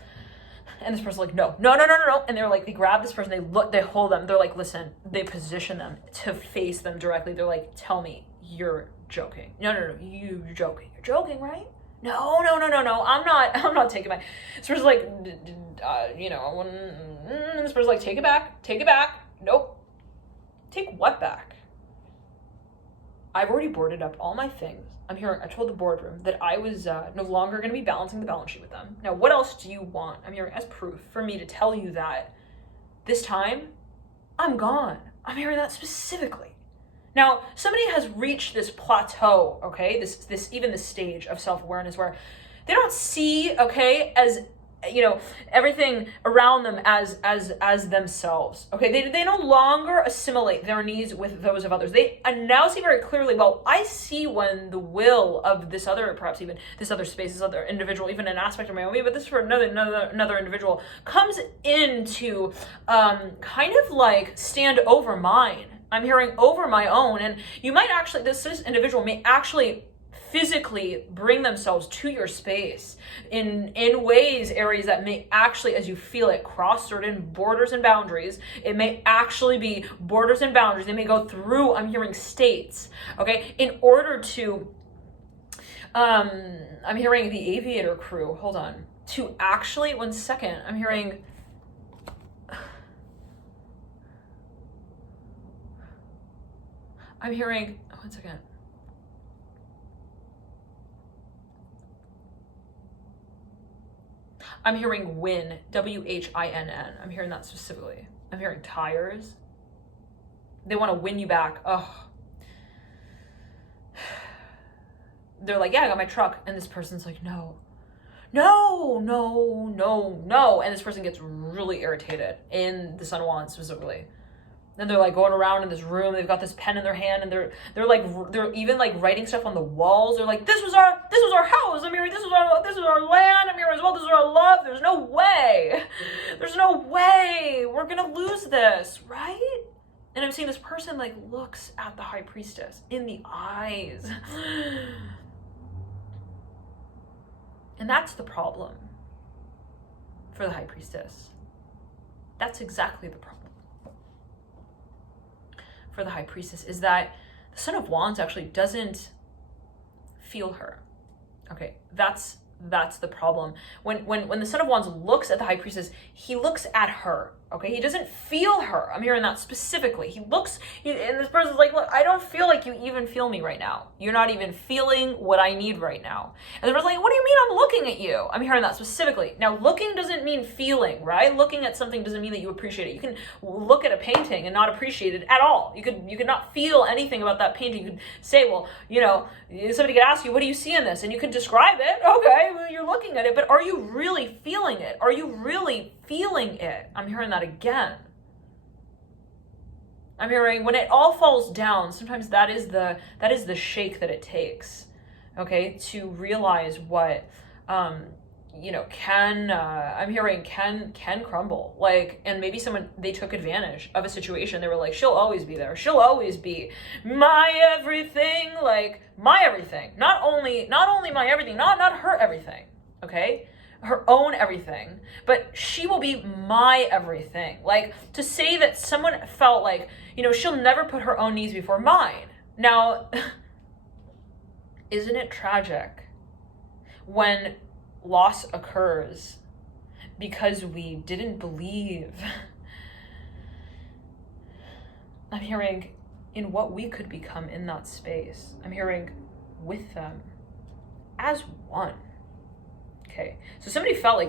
and this person's like, no. And they're like, they grab this person, they hold them. They're like, listen, they position them to face them directly. They're like, tell me you're joking. No, you're joking. You're joking, right? No. I'm not taking my, this person's like, this person's like, take it back. Nope. Take what back? I've already boarded up all my things. I told the boardroom that I was no longer going to be balancing the balance sheet with them. Now, what else do you want? I'm hearing as proof for me to tell you that this time, I'm gone. I'm hearing that specifically. Now, somebody has reached this plateau, okay? This even the stage of self-awareness where they don't see, okay, as everything around them as themselves. Okay, they no longer assimilate their needs with those of others. They now see very clearly, well, I see when the will of this other, perhaps even this other space, this other individual, even an aspect of my own, but this is for another individual, comes into kind of like stand over mine. I'm hearing over my own, and you might actually, this individual may actually physically bring themselves to your space in ways, Aries, that may actually, as you feel it, cross certain borders and boundaries. It may actually be borders and boundaries. They may go through, I'm hearing, states, okay, in order to, I'm hearing the aviator crew, hold on, to actually, one second, I'm hearing, one second. I'm hearing win, W-H-I-N-N. I'm hearing that specifically. I'm hearing tires. They want to win you back. Oh. They're like, yeah, I got my truck. And this person's like, no. And this person gets really irritated in the Son of Wands specifically. And they're like going around in this room. They've got this pen in their hand, and they're even like writing stuff on the walls. They're like, this was our house. I mean, this was our land. I mean, as well, this is our love. There's no way we're gonna lose this, right? And I'm seeing this person like looks at the High Priestess in the eyes, and that's the problem for the High Priestess. That's exactly the problem for the High Priestess, is that the Son of Wands actually doesn't feel her. Okay, that's the problem. When the Son of Wands looks at the High Priestess, he looks at her. Okay, he doesn't feel her. I'm hearing that specifically. And this person's like, look, I don't feel like you even feel me right now. You're not even feeling what I need right now. And the person's like, what do you mean I'm looking at you? I'm hearing that specifically. Now, looking doesn't mean feeling, right? Looking at something doesn't mean that you appreciate it. You can look at a painting and not appreciate it at all. You could not feel anything about that painting. You could say, well, somebody could ask you, what do you see in this? And you could describe it. Okay, well, you're looking at it, but are you really feeling it? Are you really feeling it? I'm hearing that again. I'm hearing when it all falls down, sometimes that is the shake that it takes, okay, to realize what can crumble. Like, and maybe they took advantage of a situation. They were like, she'll always be there. She'll always be my everything, like my everything. Not only my everything, not her everything, okay? Her own everything, but she will be my everything. Like, to say that someone felt like, she'll never put her own needs before mine. Now, isn't it tragic when loss occurs because we didn't believe? I'm hearing in what we could become in that space. I'm hearing with them as one. Okay, so somebody felt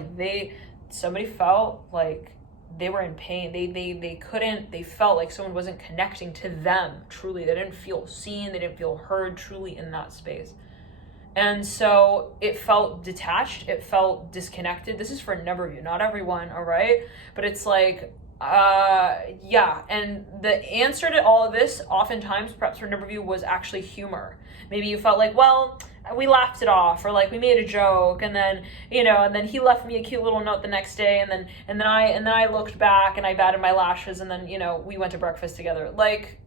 like they were in pain. They felt like someone wasn't connecting to them truly. They didn't feel seen, they didn't feel heard truly in that space. And so it felt detached, it felt disconnected. This is for a number of you, not everyone, all right? But it's like, yeah. And the answer to all of this, oftentimes, perhaps for a number of you, was actually humor. Maybe you felt like, well, we laughed it off, or like we made a joke, and then, you know, and then he left me a cute little note the next day, and then I looked back and I batted my lashes, and then, you know, we went to breakfast together. Like,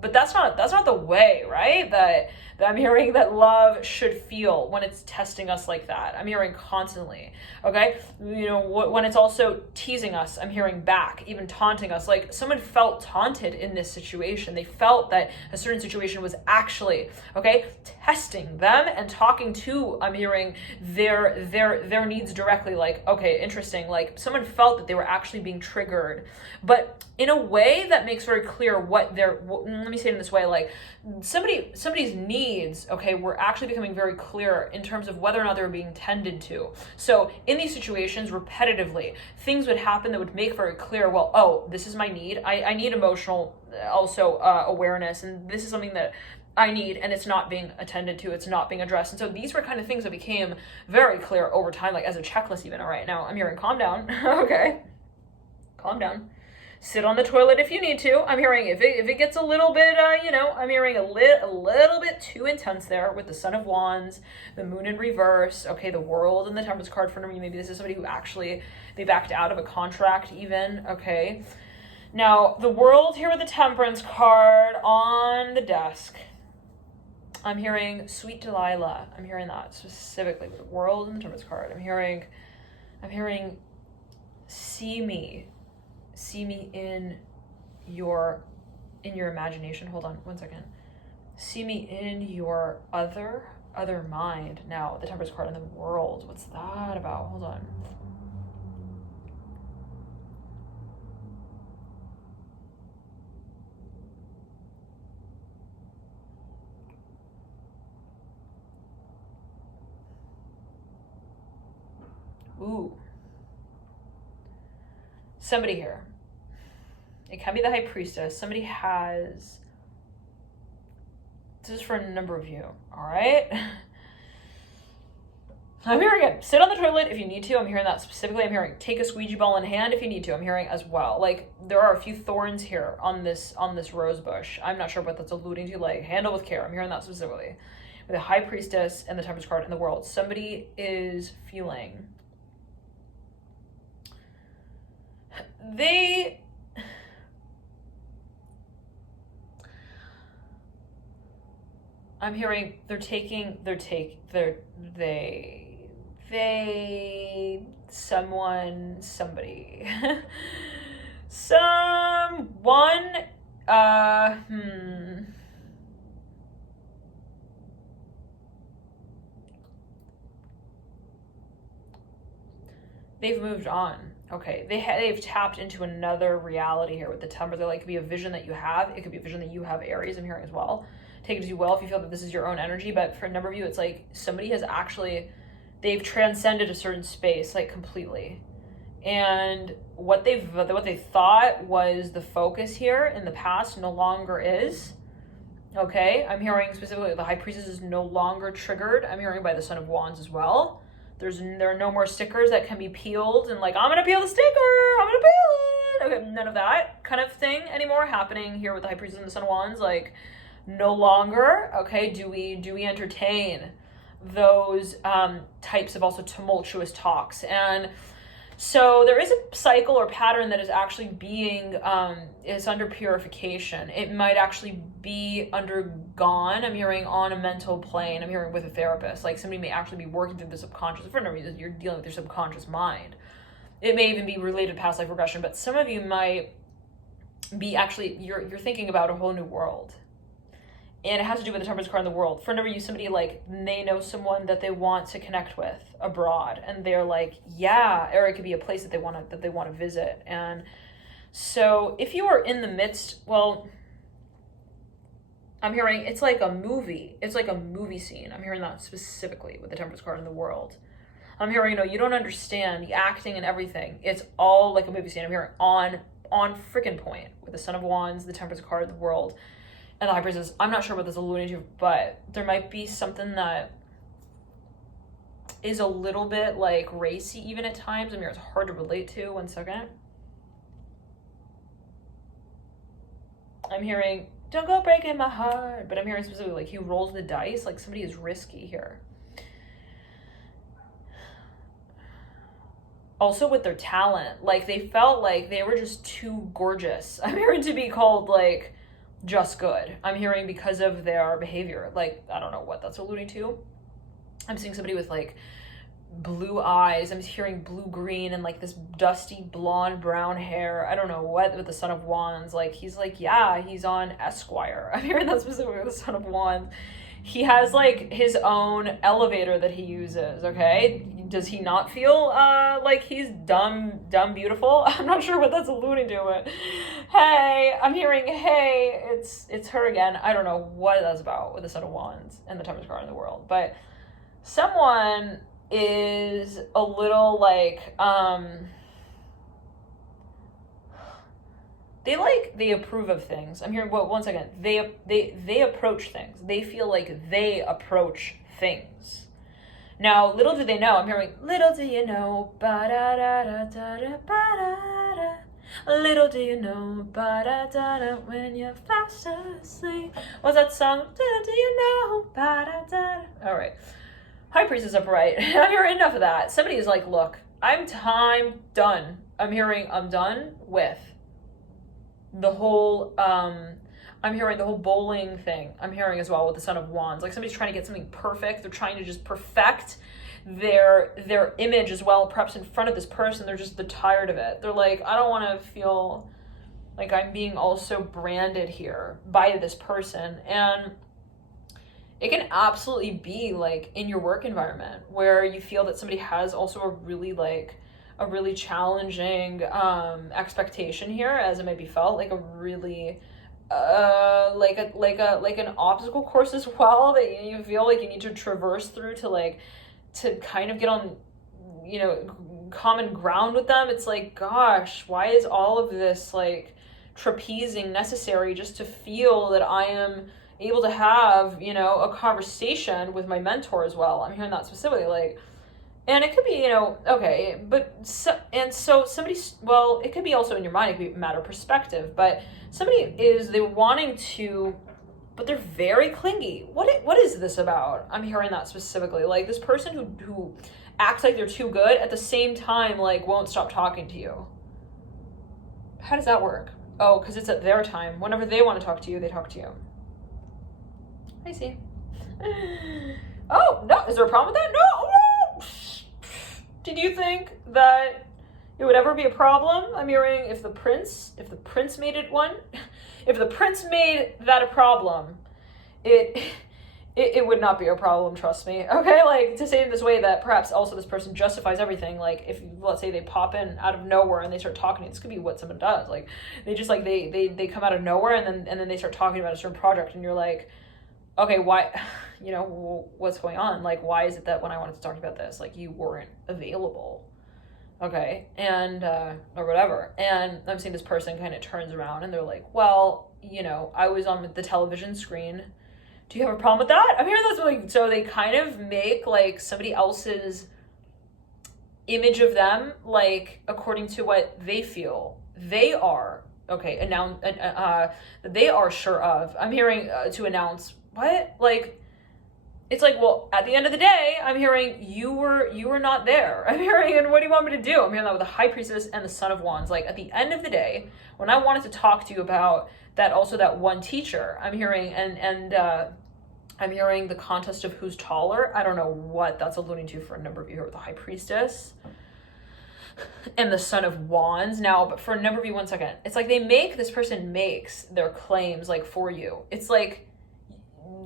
but that's not the way, right? That I'm hearing that love should feel when it's testing us like that. I'm hearing constantly, okay? You know, when it's also teasing us, I'm hearing back, even taunting us. Like, someone felt taunted in this situation. They felt that a certain situation was actually, okay, testing them and talking to, I'm hearing, their needs directly. Like, okay, interesting. Like, someone felt that they were actually being triggered, but in a way that makes very clear what let me say it in this way, like, somebody's needs, okay, were actually becoming very clear in terms of whether or not they were being tended to. So in these situations, repetitively, things would happen that would make very clear, well, oh, this is my need. I need emotional also awareness, and this is something that I need, and it's not being attended to, it's not being addressed. And so these were kind of things that became very clear over time, like as a checklist even. All right, now I'm hearing calm down. Okay, calm down. Sit on the toilet if you need to. I'm hearing if it gets a little bit, you know, I'm hearing a little bit too intense there with the Son of Wands, the Moon in reverse, okay, the World and the Temperance card for me. Maybe this is somebody who actually, they backed out of a contract even, okay. Now, the World here with the Temperance card on the desk. I'm hearing Sweet Delilah. I'm hearing that specifically with the World and the Temperance card. I'm hearing see me in your imagination. Hold on one second. See me in your other mind. Now, the Temperance card in the World. What's that about? Hold on. Ooh. Somebody here. It can be the High Priestess. Somebody has... This is for a number of you, all right? I'm hearing it. Sit on the toilet if you need to. I'm hearing that specifically. I'm hearing take a squeegee ball in hand if you need to. I'm hearing as well. Like, there are a few thorns here on this rose bush. I'm not sure what that's alluding to. Like, handle with care. I'm hearing that specifically. With the High Priestess and the Temperance card in the World. Somebody is feeling... I'm hearing somebody, someone, they've moved on. Okay, they've tapped into another reality here with the Temperance. Like, it could be a vision that you have. It could be a vision that you have, Aries. I'm hearing as well. Take it as you will if you feel that this is your own energy. But for a number of you, it's like somebody has actually, they've transcended a certain space, like, completely. And what they thought was the focus here in the past no longer is. Okay, I'm hearing specifically the High Priestess is no longer triggered. I'm hearing by the Son of Wands as well. There are no more stickers that can be peeled and like, I'm gonna peel the sticker, I'm gonna peel it. Okay, none of that kind of thing anymore happening here with the High Priestess and the Son of Wands. Like, no longer. Okay, do we entertain those types of also tumultuous talks? And so there is a cycle or pattern that is actually being, is under purification. It might actually be undergone, I'm hearing, on a mental plane. I'm hearing with a therapist. Like, somebody may actually be working through the subconscious. For no reason, you're dealing with your subconscious mind. It may even be related to past life regression, but some of you might be actually, you're thinking about a whole new world. And it has to do with the Temperance card in the World. For a number of you, somebody, like, they know someone that they want to connect with abroad, and they're like, yeah, or it could be a place that they want to visit. And so if you are in the midst, well, I'm hearing it's like a movie. It's like a movie scene. I'm hearing that specifically with the Temperance card in the World. I'm hearing, no, you don't understand the acting and everything. It's all like a movie scene. I'm hearing on freaking point with the Son of Wands, the Temperance card, the World, and the High Priestess. I'm not sure what this is alluding to, but there might be something that is a little bit like racy even at times. I mean, it's hard to relate to. One second. I'm hearing, don't go breaking my heart, but I'm hearing specifically like he rolls the dice, like somebody is risky here. Also with their talent, like they felt like they were just too gorgeous. I'm hearing to be called like just good. I'm hearing because of their behavior. Like, I don't know what that's alluding to. I'm seeing somebody with like blue eyes. I'm hearing blue-green and like this dusty blonde brown hair. I don't know what with the Son of Wands. Like he's like, yeah, he's on Esquire. I'm hearing that specifically with the Son of Wands. He has like his own elevator that he uses, okay? Does he not feel like he's dumb beautiful? I'm not sure what that's alluding to, but hey, I'm hearing, hey, it's her again. I don't know what that's about with the Son of Wands and the Temperance card in the World, but someone is a little like, they approve of things. I'm hearing, well, one second, they approach things. They feel like they approach things. Now, little do they know, I'm hearing, little do you know, ba-da-da-da-da-da, ba-da-da. Little do you know, ba-da-da-da, when you're fast asleep. What's that song? Little do you know, ba-da-da-da. All right. High Priestess upright. I'm hearing enough of that. Somebody is like, look, I'm done. I'm hearing, I'm done with the whole, I'm hearing the whole bowling thing. I'm hearing as well with the Son of Wands. Like somebody's trying to get something perfect. They're trying to just perfect their image as well, perhaps in front of this person. They're tired of it. They're like, I don't want to feel like I'm being also branded here by this person. And it can absolutely be like in your work environment where you feel that somebody has also a really challenging expectation here, as it might be felt, like a really like an obstacle course as well that you feel like you need to traverse through to kind of get on, common ground with them. It's like, gosh, why is all of this like trapezing necessary just to feel that I am able to have, a conversation with my mentor as well? I'm hearing that specifically, like, and it could be, okay, but so somebody, well, it could be also in your mind, it could be a matter of perspective, but they're wanting to, but they're very clingy. What is this about? I'm hearing that specifically, like this person who acts like they're too good at the same time, like won't stop talking to you. How does that work? Oh, because it's at their time. Whenever they want to talk to you, they talk to you. I see. Oh, no, is there a problem with that? No! Did you think that it would ever be a problem? I'm hearing if the prince made it one, if the prince made that a problem, it would not be a problem, trust me. Okay, like to say it in this way that perhaps also this person justifies everything. Like if let's say they pop in out of nowhere and they start talking, this could be what someone does. Like they just like they come out of nowhere and then they start talking about a certain project and you're like, okay, why, what's going on? Like, why is it that when I wanted to talk about this, like you weren't available? Okay. And, or whatever. And I'm seeing this person kind of turns around and they're like, well, I was on the television screen. Do you have a problem with that? I'm hearing that's like, so they kind of make like somebody else's image of them, like according to what they feel they are, okay, that they are sure of. I'm hearing to announce what? Like, it's like, well, at the end of the day, I'm hearing you were not there. I'm hearing, and what do you want me to do? I'm hearing that with the High Priestess and the Son of Wands. Like, at the end of the day, when I wanted to talk to you about that, also that one teacher, I'm hearing, and I'm hearing the contest of who's taller. I don't know what that's alluding to for a number of you here with the High Priestess and the Son of Wands. Now, but for a number of you, one second, it's like this person makes their claims like for you. It's like,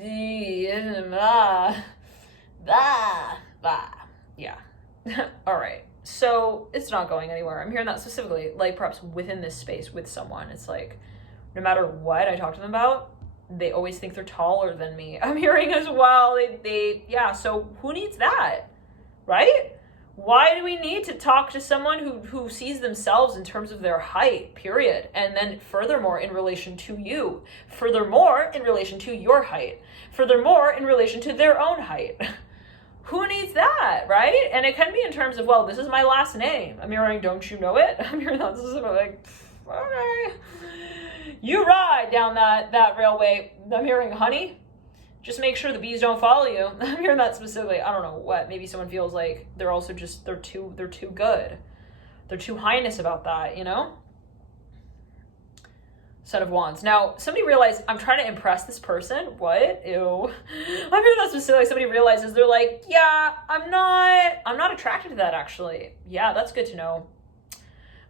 yeah. All right. So it's not going anywhere. I'm hearing that specifically, like perhaps within this space with someone. It's like, no matter what I talk to them about, they always think they're taller than me. I'm hearing as well. Yeah. So who needs that? Right? Why do we need to talk to someone who sees themselves in terms of their height, period? And then furthermore, in relation to you. Furthermore, in relation to your height. Furthermore, in relation to their own height. Who needs that, right? And it can be in terms of, well, this is my last name. I'm hearing, don't you know it? I'm hearing that's like, okay. You ride down that railway. I'm hearing, honey, just make sure the bees don't follow you. I'm hearing that specifically. I don't know what. Maybe someone feels like they're also just, they're too good. They're too highness about that, you know? Set of Wands. Now, somebody realized I'm trying to impress this person. What? Ew. I'm hearing that specifically. Somebody realizes they're like, yeah, I'm not attracted to that actually. Yeah, that's good to know.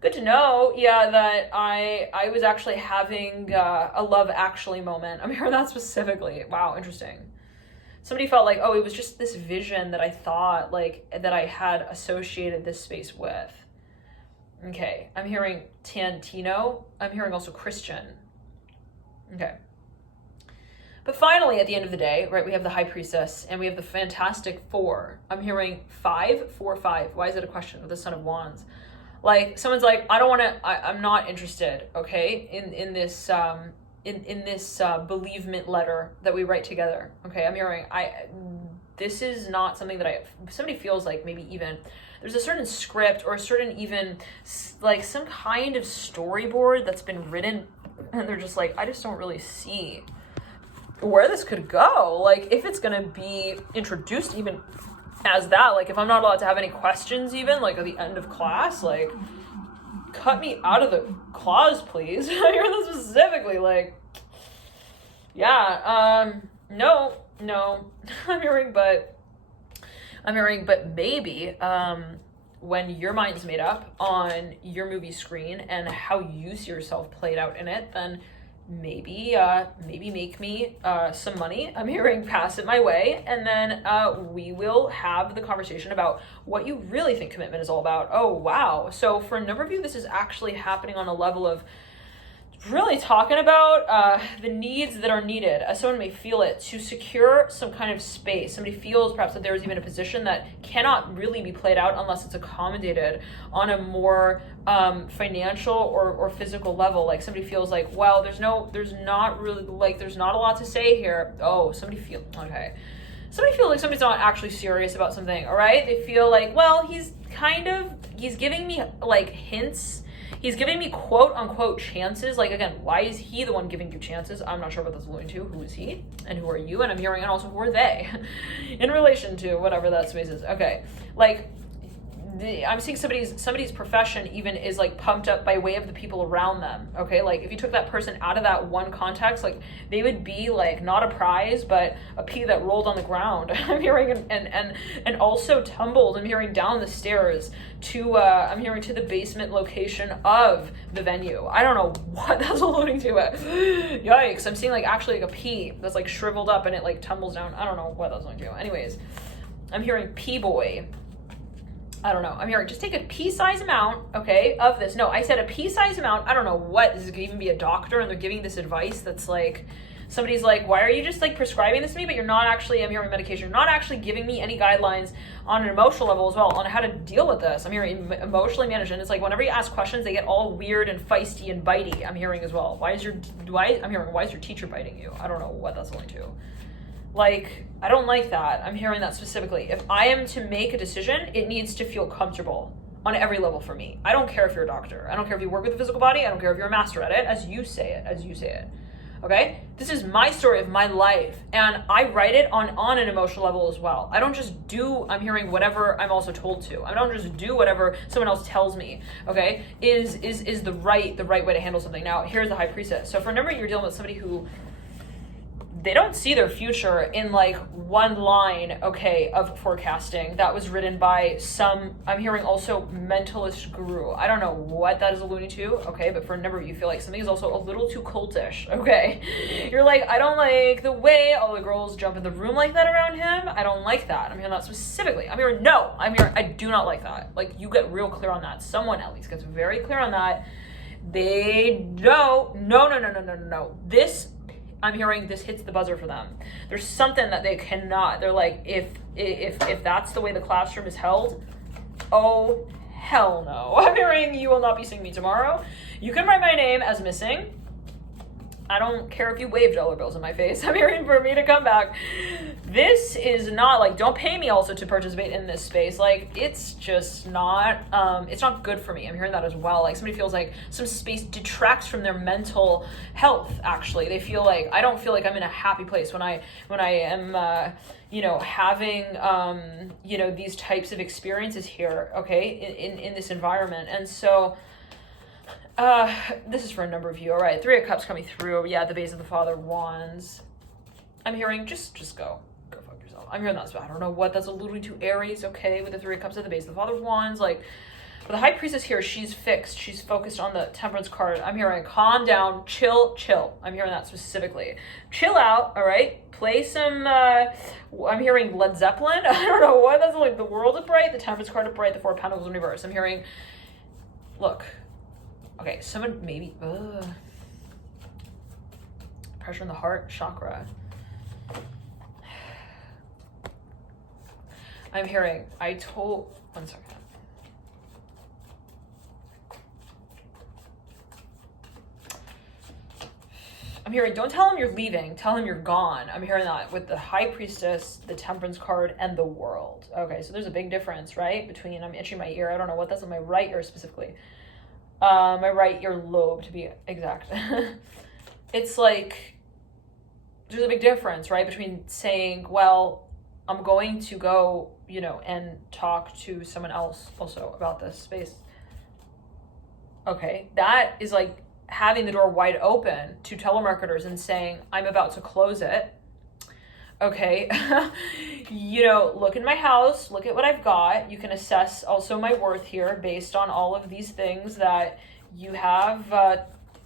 Good to know, yeah, that I was actually having a love actually moment. I'm hearing that specifically. Wow, interesting. Somebody felt like, oh, it was just this vision that I thought, like, that I had associated this space with. Okay, I'm hearing Tantino. I'm hearing also Christian. Okay. But finally, at the end of the day, right, we have the High Priestess and we have the Fantastic Four. I'm hearing 5, 4, 5. Why is it a question with the Son of Wands? Like, someone's like, I'm not interested, okay, in this bereavement letter that we write together, okay? I'm hearing, this is not something that somebody feels like maybe even, there's a certain script or a certain even, like, some kind of storyboard that's been written, and they're just like, I just don't really see where this could go. Like, if it's gonna be introduced even as that, like, if I'm not allowed to have any questions even, like, at the end of class, like, cut me out of the clause, please. I hear this specifically, like, yeah, no, I'm hearing, but maybe, when your mind's made up on your movie screen and how you see yourself played out in it, then maybe make me some money. I'm hearing, pass it my way, and then we will have the conversation about what you really think commitment is all about. Oh, wow. So for a number of you, this is actually happening on a level of really talking about the needs that are needed, as someone may feel it, to secure some kind of space. Somebody feels perhaps that there is even a position that cannot really be played out unless it's accommodated on a more financial or physical level. Like, somebody feels like, well, there's not a lot to say here. Oh, somebody feels like somebody's not actually serious about something, all right? They feel like, well, he's giving me like hints. He's giving me quote unquote chances. Like, again, why is he the one giving you chances? I'm not sure what that's alluding to. Who is he? And who are you? And I'm hearing, and also who are they? In relation to whatever that space is. Okay. Like, I'm seeing somebody's profession even is like pumped up by way of the people around them. Okay, like if you took that person out of that one context, like they would be like not a prize but a pea that rolled on the ground. I'm hearing and also tumbled. I'm hearing down the stairs to I'm hearing to the basement location of the venue. I don't know what that's alluding to. Yikes! I'm seeing like actually like a pea that's like shriveled up and it like tumbles down. I don't know what that's alluding to. Anyways, I'm hearing pea boy. I don't know. I'm hearing just take a pea-size amount, okay, of this. No, I said a pea-size amount. I don't know what. This could even be a doctor and they're giving this advice that's like, somebody's like, why are you just like prescribing this to me? But you're not actually, I'm hearing medication. You're not actually giving me any guidelines on an emotional level as well on how to deal with this. I'm hearing emotionally managed. And it's like whenever you ask questions, they get all weird and feisty and bitey. I'm hearing as well. Why is your teacher biting you? I don't know what that's going to. Like, I don't like that. I'm hearing that specifically. If I am to make a decision, it needs to feel comfortable on every level for me. I don't care if you're a doctor. I don't care if you work with the physical body. I don't care if you're a master at it, as you say it. Okay? This is my story of my life, and I write it on an emotional level as well. I don't just do, I'm hearing whatever I'm also told to. I don't just do whatever someone else tells me, okay? Is the right way to handle something. Now, here's the High Priestess. So for a number of you, you're dealing with somebody who they don't see their future in like one line, okay, of forecasting that was written by some, I'm hearing also mentalist guru. I don't know what that is alluding to, okay, but for a number of you feel like something is also a little too cultish, okay? You're like, I don't like the way all the girls jump in the room like that around him. I don't like that. I'm hearing that specifically. I'm hearing, I do not like that. Like, you get real clear on that. Someone at least gets very clear on that. They don't, no. This, I'm hearing this hits the buzzer for them. There's something that they cannot. They're like, if that's the way the classroom is held, oh, hell no. I'm hearing you will not be seeing me tomorrow. You can write my name as missing. I don't care if you wave dollar bills in my face. I'm hearing for me to come back. This is not like, don't pay me also to participate in this space. Like, it's just not, it's not good for me. I'm hearing that as well. Like, somebody feels like some space detracts from their mental health, actually. They feel like, I don't feel like I'm in a happy place when I am, you know, having, you know, these types of experiences here, okay, in this environment. And so, this is for a number of you. All right, Three of Cups coming through. Yeah, the base of the Father of Wands. I'm hearing just go fuck yourself. I'm hearing that. I don't know what that's alluding to. Aries, okay, with the Three of Cups at the base of the Father of Wands. Like, for the High Priestess here, she's fixed. She's focused on the Temperance card. I'm hearing calm down, chill. I'm hearing that specifically. Chill out, all right? Play some, I'm hearing Led Zeppelin. I don't know what that's like. The World is bright, the Temperance card is bright, the Four of Pentacles in reverse. I'm hearing, look. Okay, someone maybe, pressure in the heart chakra. I'm hearing, one second. I'm hearing, don't tell him you're leaving, tell him you're gone. I'm hearing that with the High Priestess, the Temperance card, and the World. Okay, so there's a big difference, right? Between, I'm itching my ear, I don't know what that's on my right ear specifically. My right earlobe, to be exact. It's like, there's a big difference, right? Between saying, well, I'm going to go, you know, and talk to someone else also about this space. Okay, that is like having the door wide open to telemarketers and saying, I'm about to close it. Okay, you know, look in my house, look at what I've got. You can assess also my worth here based on all of these things that you have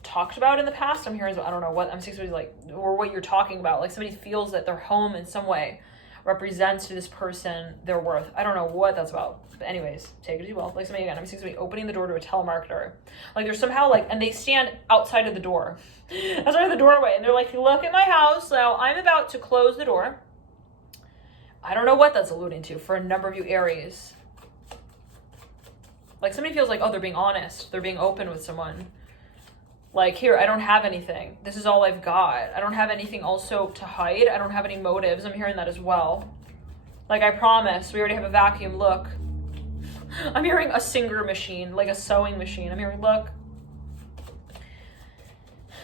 talked about in the past. I'm hearing, I don't know what, I'm seeing somebody like, or what you're talking about. Like somebody feels that their home in some way represents to this person their worth. I don't know what that's about. But anyways, take it as you will. Like somebody, again, I'm seeing somebody opening the door to a telemarketer. Like there's somehow like, and they stand outside of the door. Outside of the doorway. And they're like, look at my house. Now I'm about to close the door. I don't know what that's alluding to for a number of you Aries. Like somebody feels like, oh, they're being honest. They're being open with someone. Like, here, I don't have anything. This is all I've got. I don't have anything also to hide. I don't have any motives. I'm hearing that as well. Like, I promise, we already have a vacuum. Look. I'm hearing a singer machine, like a sewing machine. I'm hearing, look.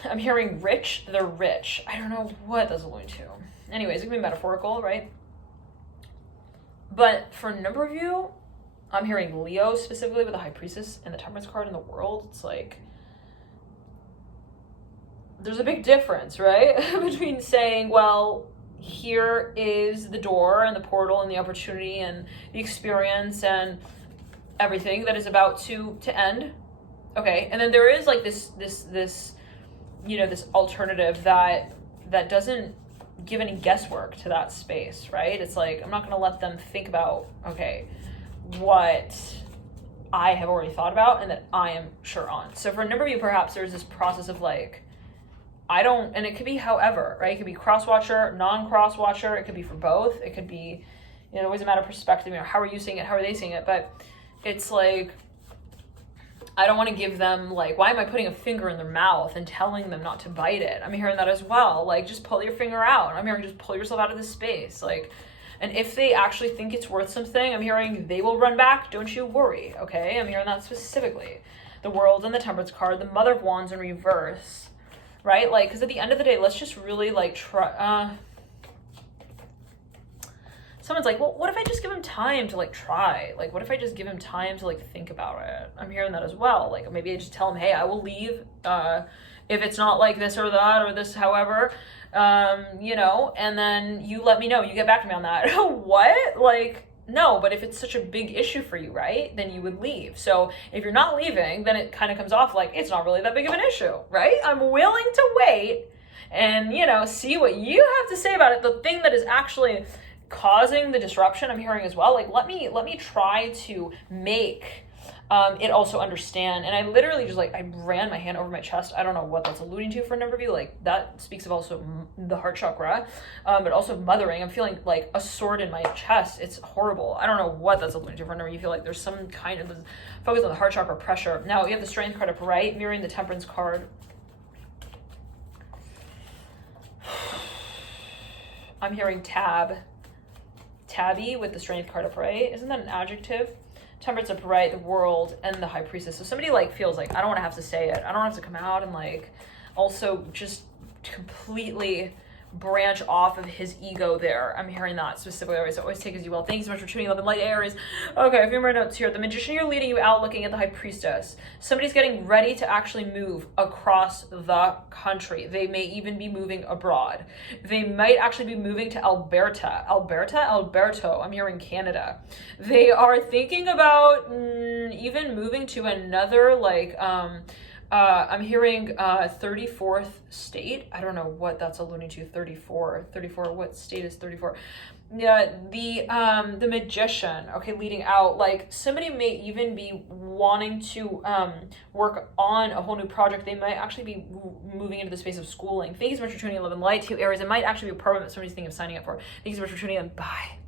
I'm hearing rich, they're rich. I don't know what that's alluding to. Anyways, it can be metaphorical, right? But for a number of you, I'm hearing Leo specifically with the High Priestess and the Temperance card in the World. It's like, there's a big difference, right? Between saying, well, here is the door and the portal and the opportunity and the experience and everything that is about to end. Okay, and then there is like this, you know, this alternative that doesn't give any guesswork to that space, right? It's like, I'm not gonna let them think about, okay, what I have already thought about and that I am sure on. So for a number of you, perhaps there's this process of like, and it could be however, right? It could be cross-watcher, non-cross-watcher. It could be for both. It could be, you know, always a matter of perspective. You know, how are you seeing it? How are they seeing it? But it's like, I don't want to give them like, why am I putting a finger in their mouth and telling them not to bite it? I'm hearing that as well. Like, just pull your finger out. I'm hearing just pull yourself out of this space. Like, and if they actually think it's worth something, I'm hearing they will run back. Don't you worry, okay? I'm hearing that specifically. The World and the Temperance card, the Mother of Wands in reverse. Right? Like, because at the end of the day, let's just really, like, try, someone's like, well, what if I just give him time to, like, try? Like, what if I just give him time to, like, think about it? I'm hearing that as well. Like, maybe I just tell him, hey, I will leave, if it's not like this or that, or this, however, you know, and then you let me know, you get back to me on that. What? Like, no, but if it's such a big issue for you, right, then you would leave. So if you're not leaving, then it kind of comes off like it's not really that big of an issue, right? I'm willing to wait and, you know, see what you have to say about it. The thing that is actually causing the disruption, I'm hearing as well, like, let me try to make It also understand, and I literally just like, I ran my hand over my chest. I don't know what that's alluding to for a number of you. Like that speaks of also the heart chakra, but also mothering. I'm feeling like a sword in my chest. It's horrible. I don't know what that's alluding to for a number of you. Feel like there's some kind of focus on the heart chakra pressure. Now we have the strength card upright, mirroring the temperance card. I'm hearing tabby with the strength card upright. Isn't that an adjective? Temperance upright, the world, and the high priestess. So somebody like feels like, I don't want to have to say it. I don't have to come out and like also just completely branch off of his ego there. I'm hearing that specifically. Always take as you will. Thank you so much for tuning in. Love and light, Aries. Okay, a few more notes here. The magician, you're leading you out looking at the high priestess. Somebody's getting ready to actually move across the country. They may even be moving abroad. They might actually be moving to Alberto. I'm here in Canada. They are thinking about even moving to another like I'm hearing 34th state. I don't know what that's alluding to. 34. What state is 34? Yeah, the magician. Okay, leading out. Like somebody may even be wanting to work on a whole new project. They might actually be moving into the space of schooling. Thank you so much for tuning in. Love and light to Aries. It might actually be a program that somebody's thinking of signing up for. Thank you so much for tuning in. Bye.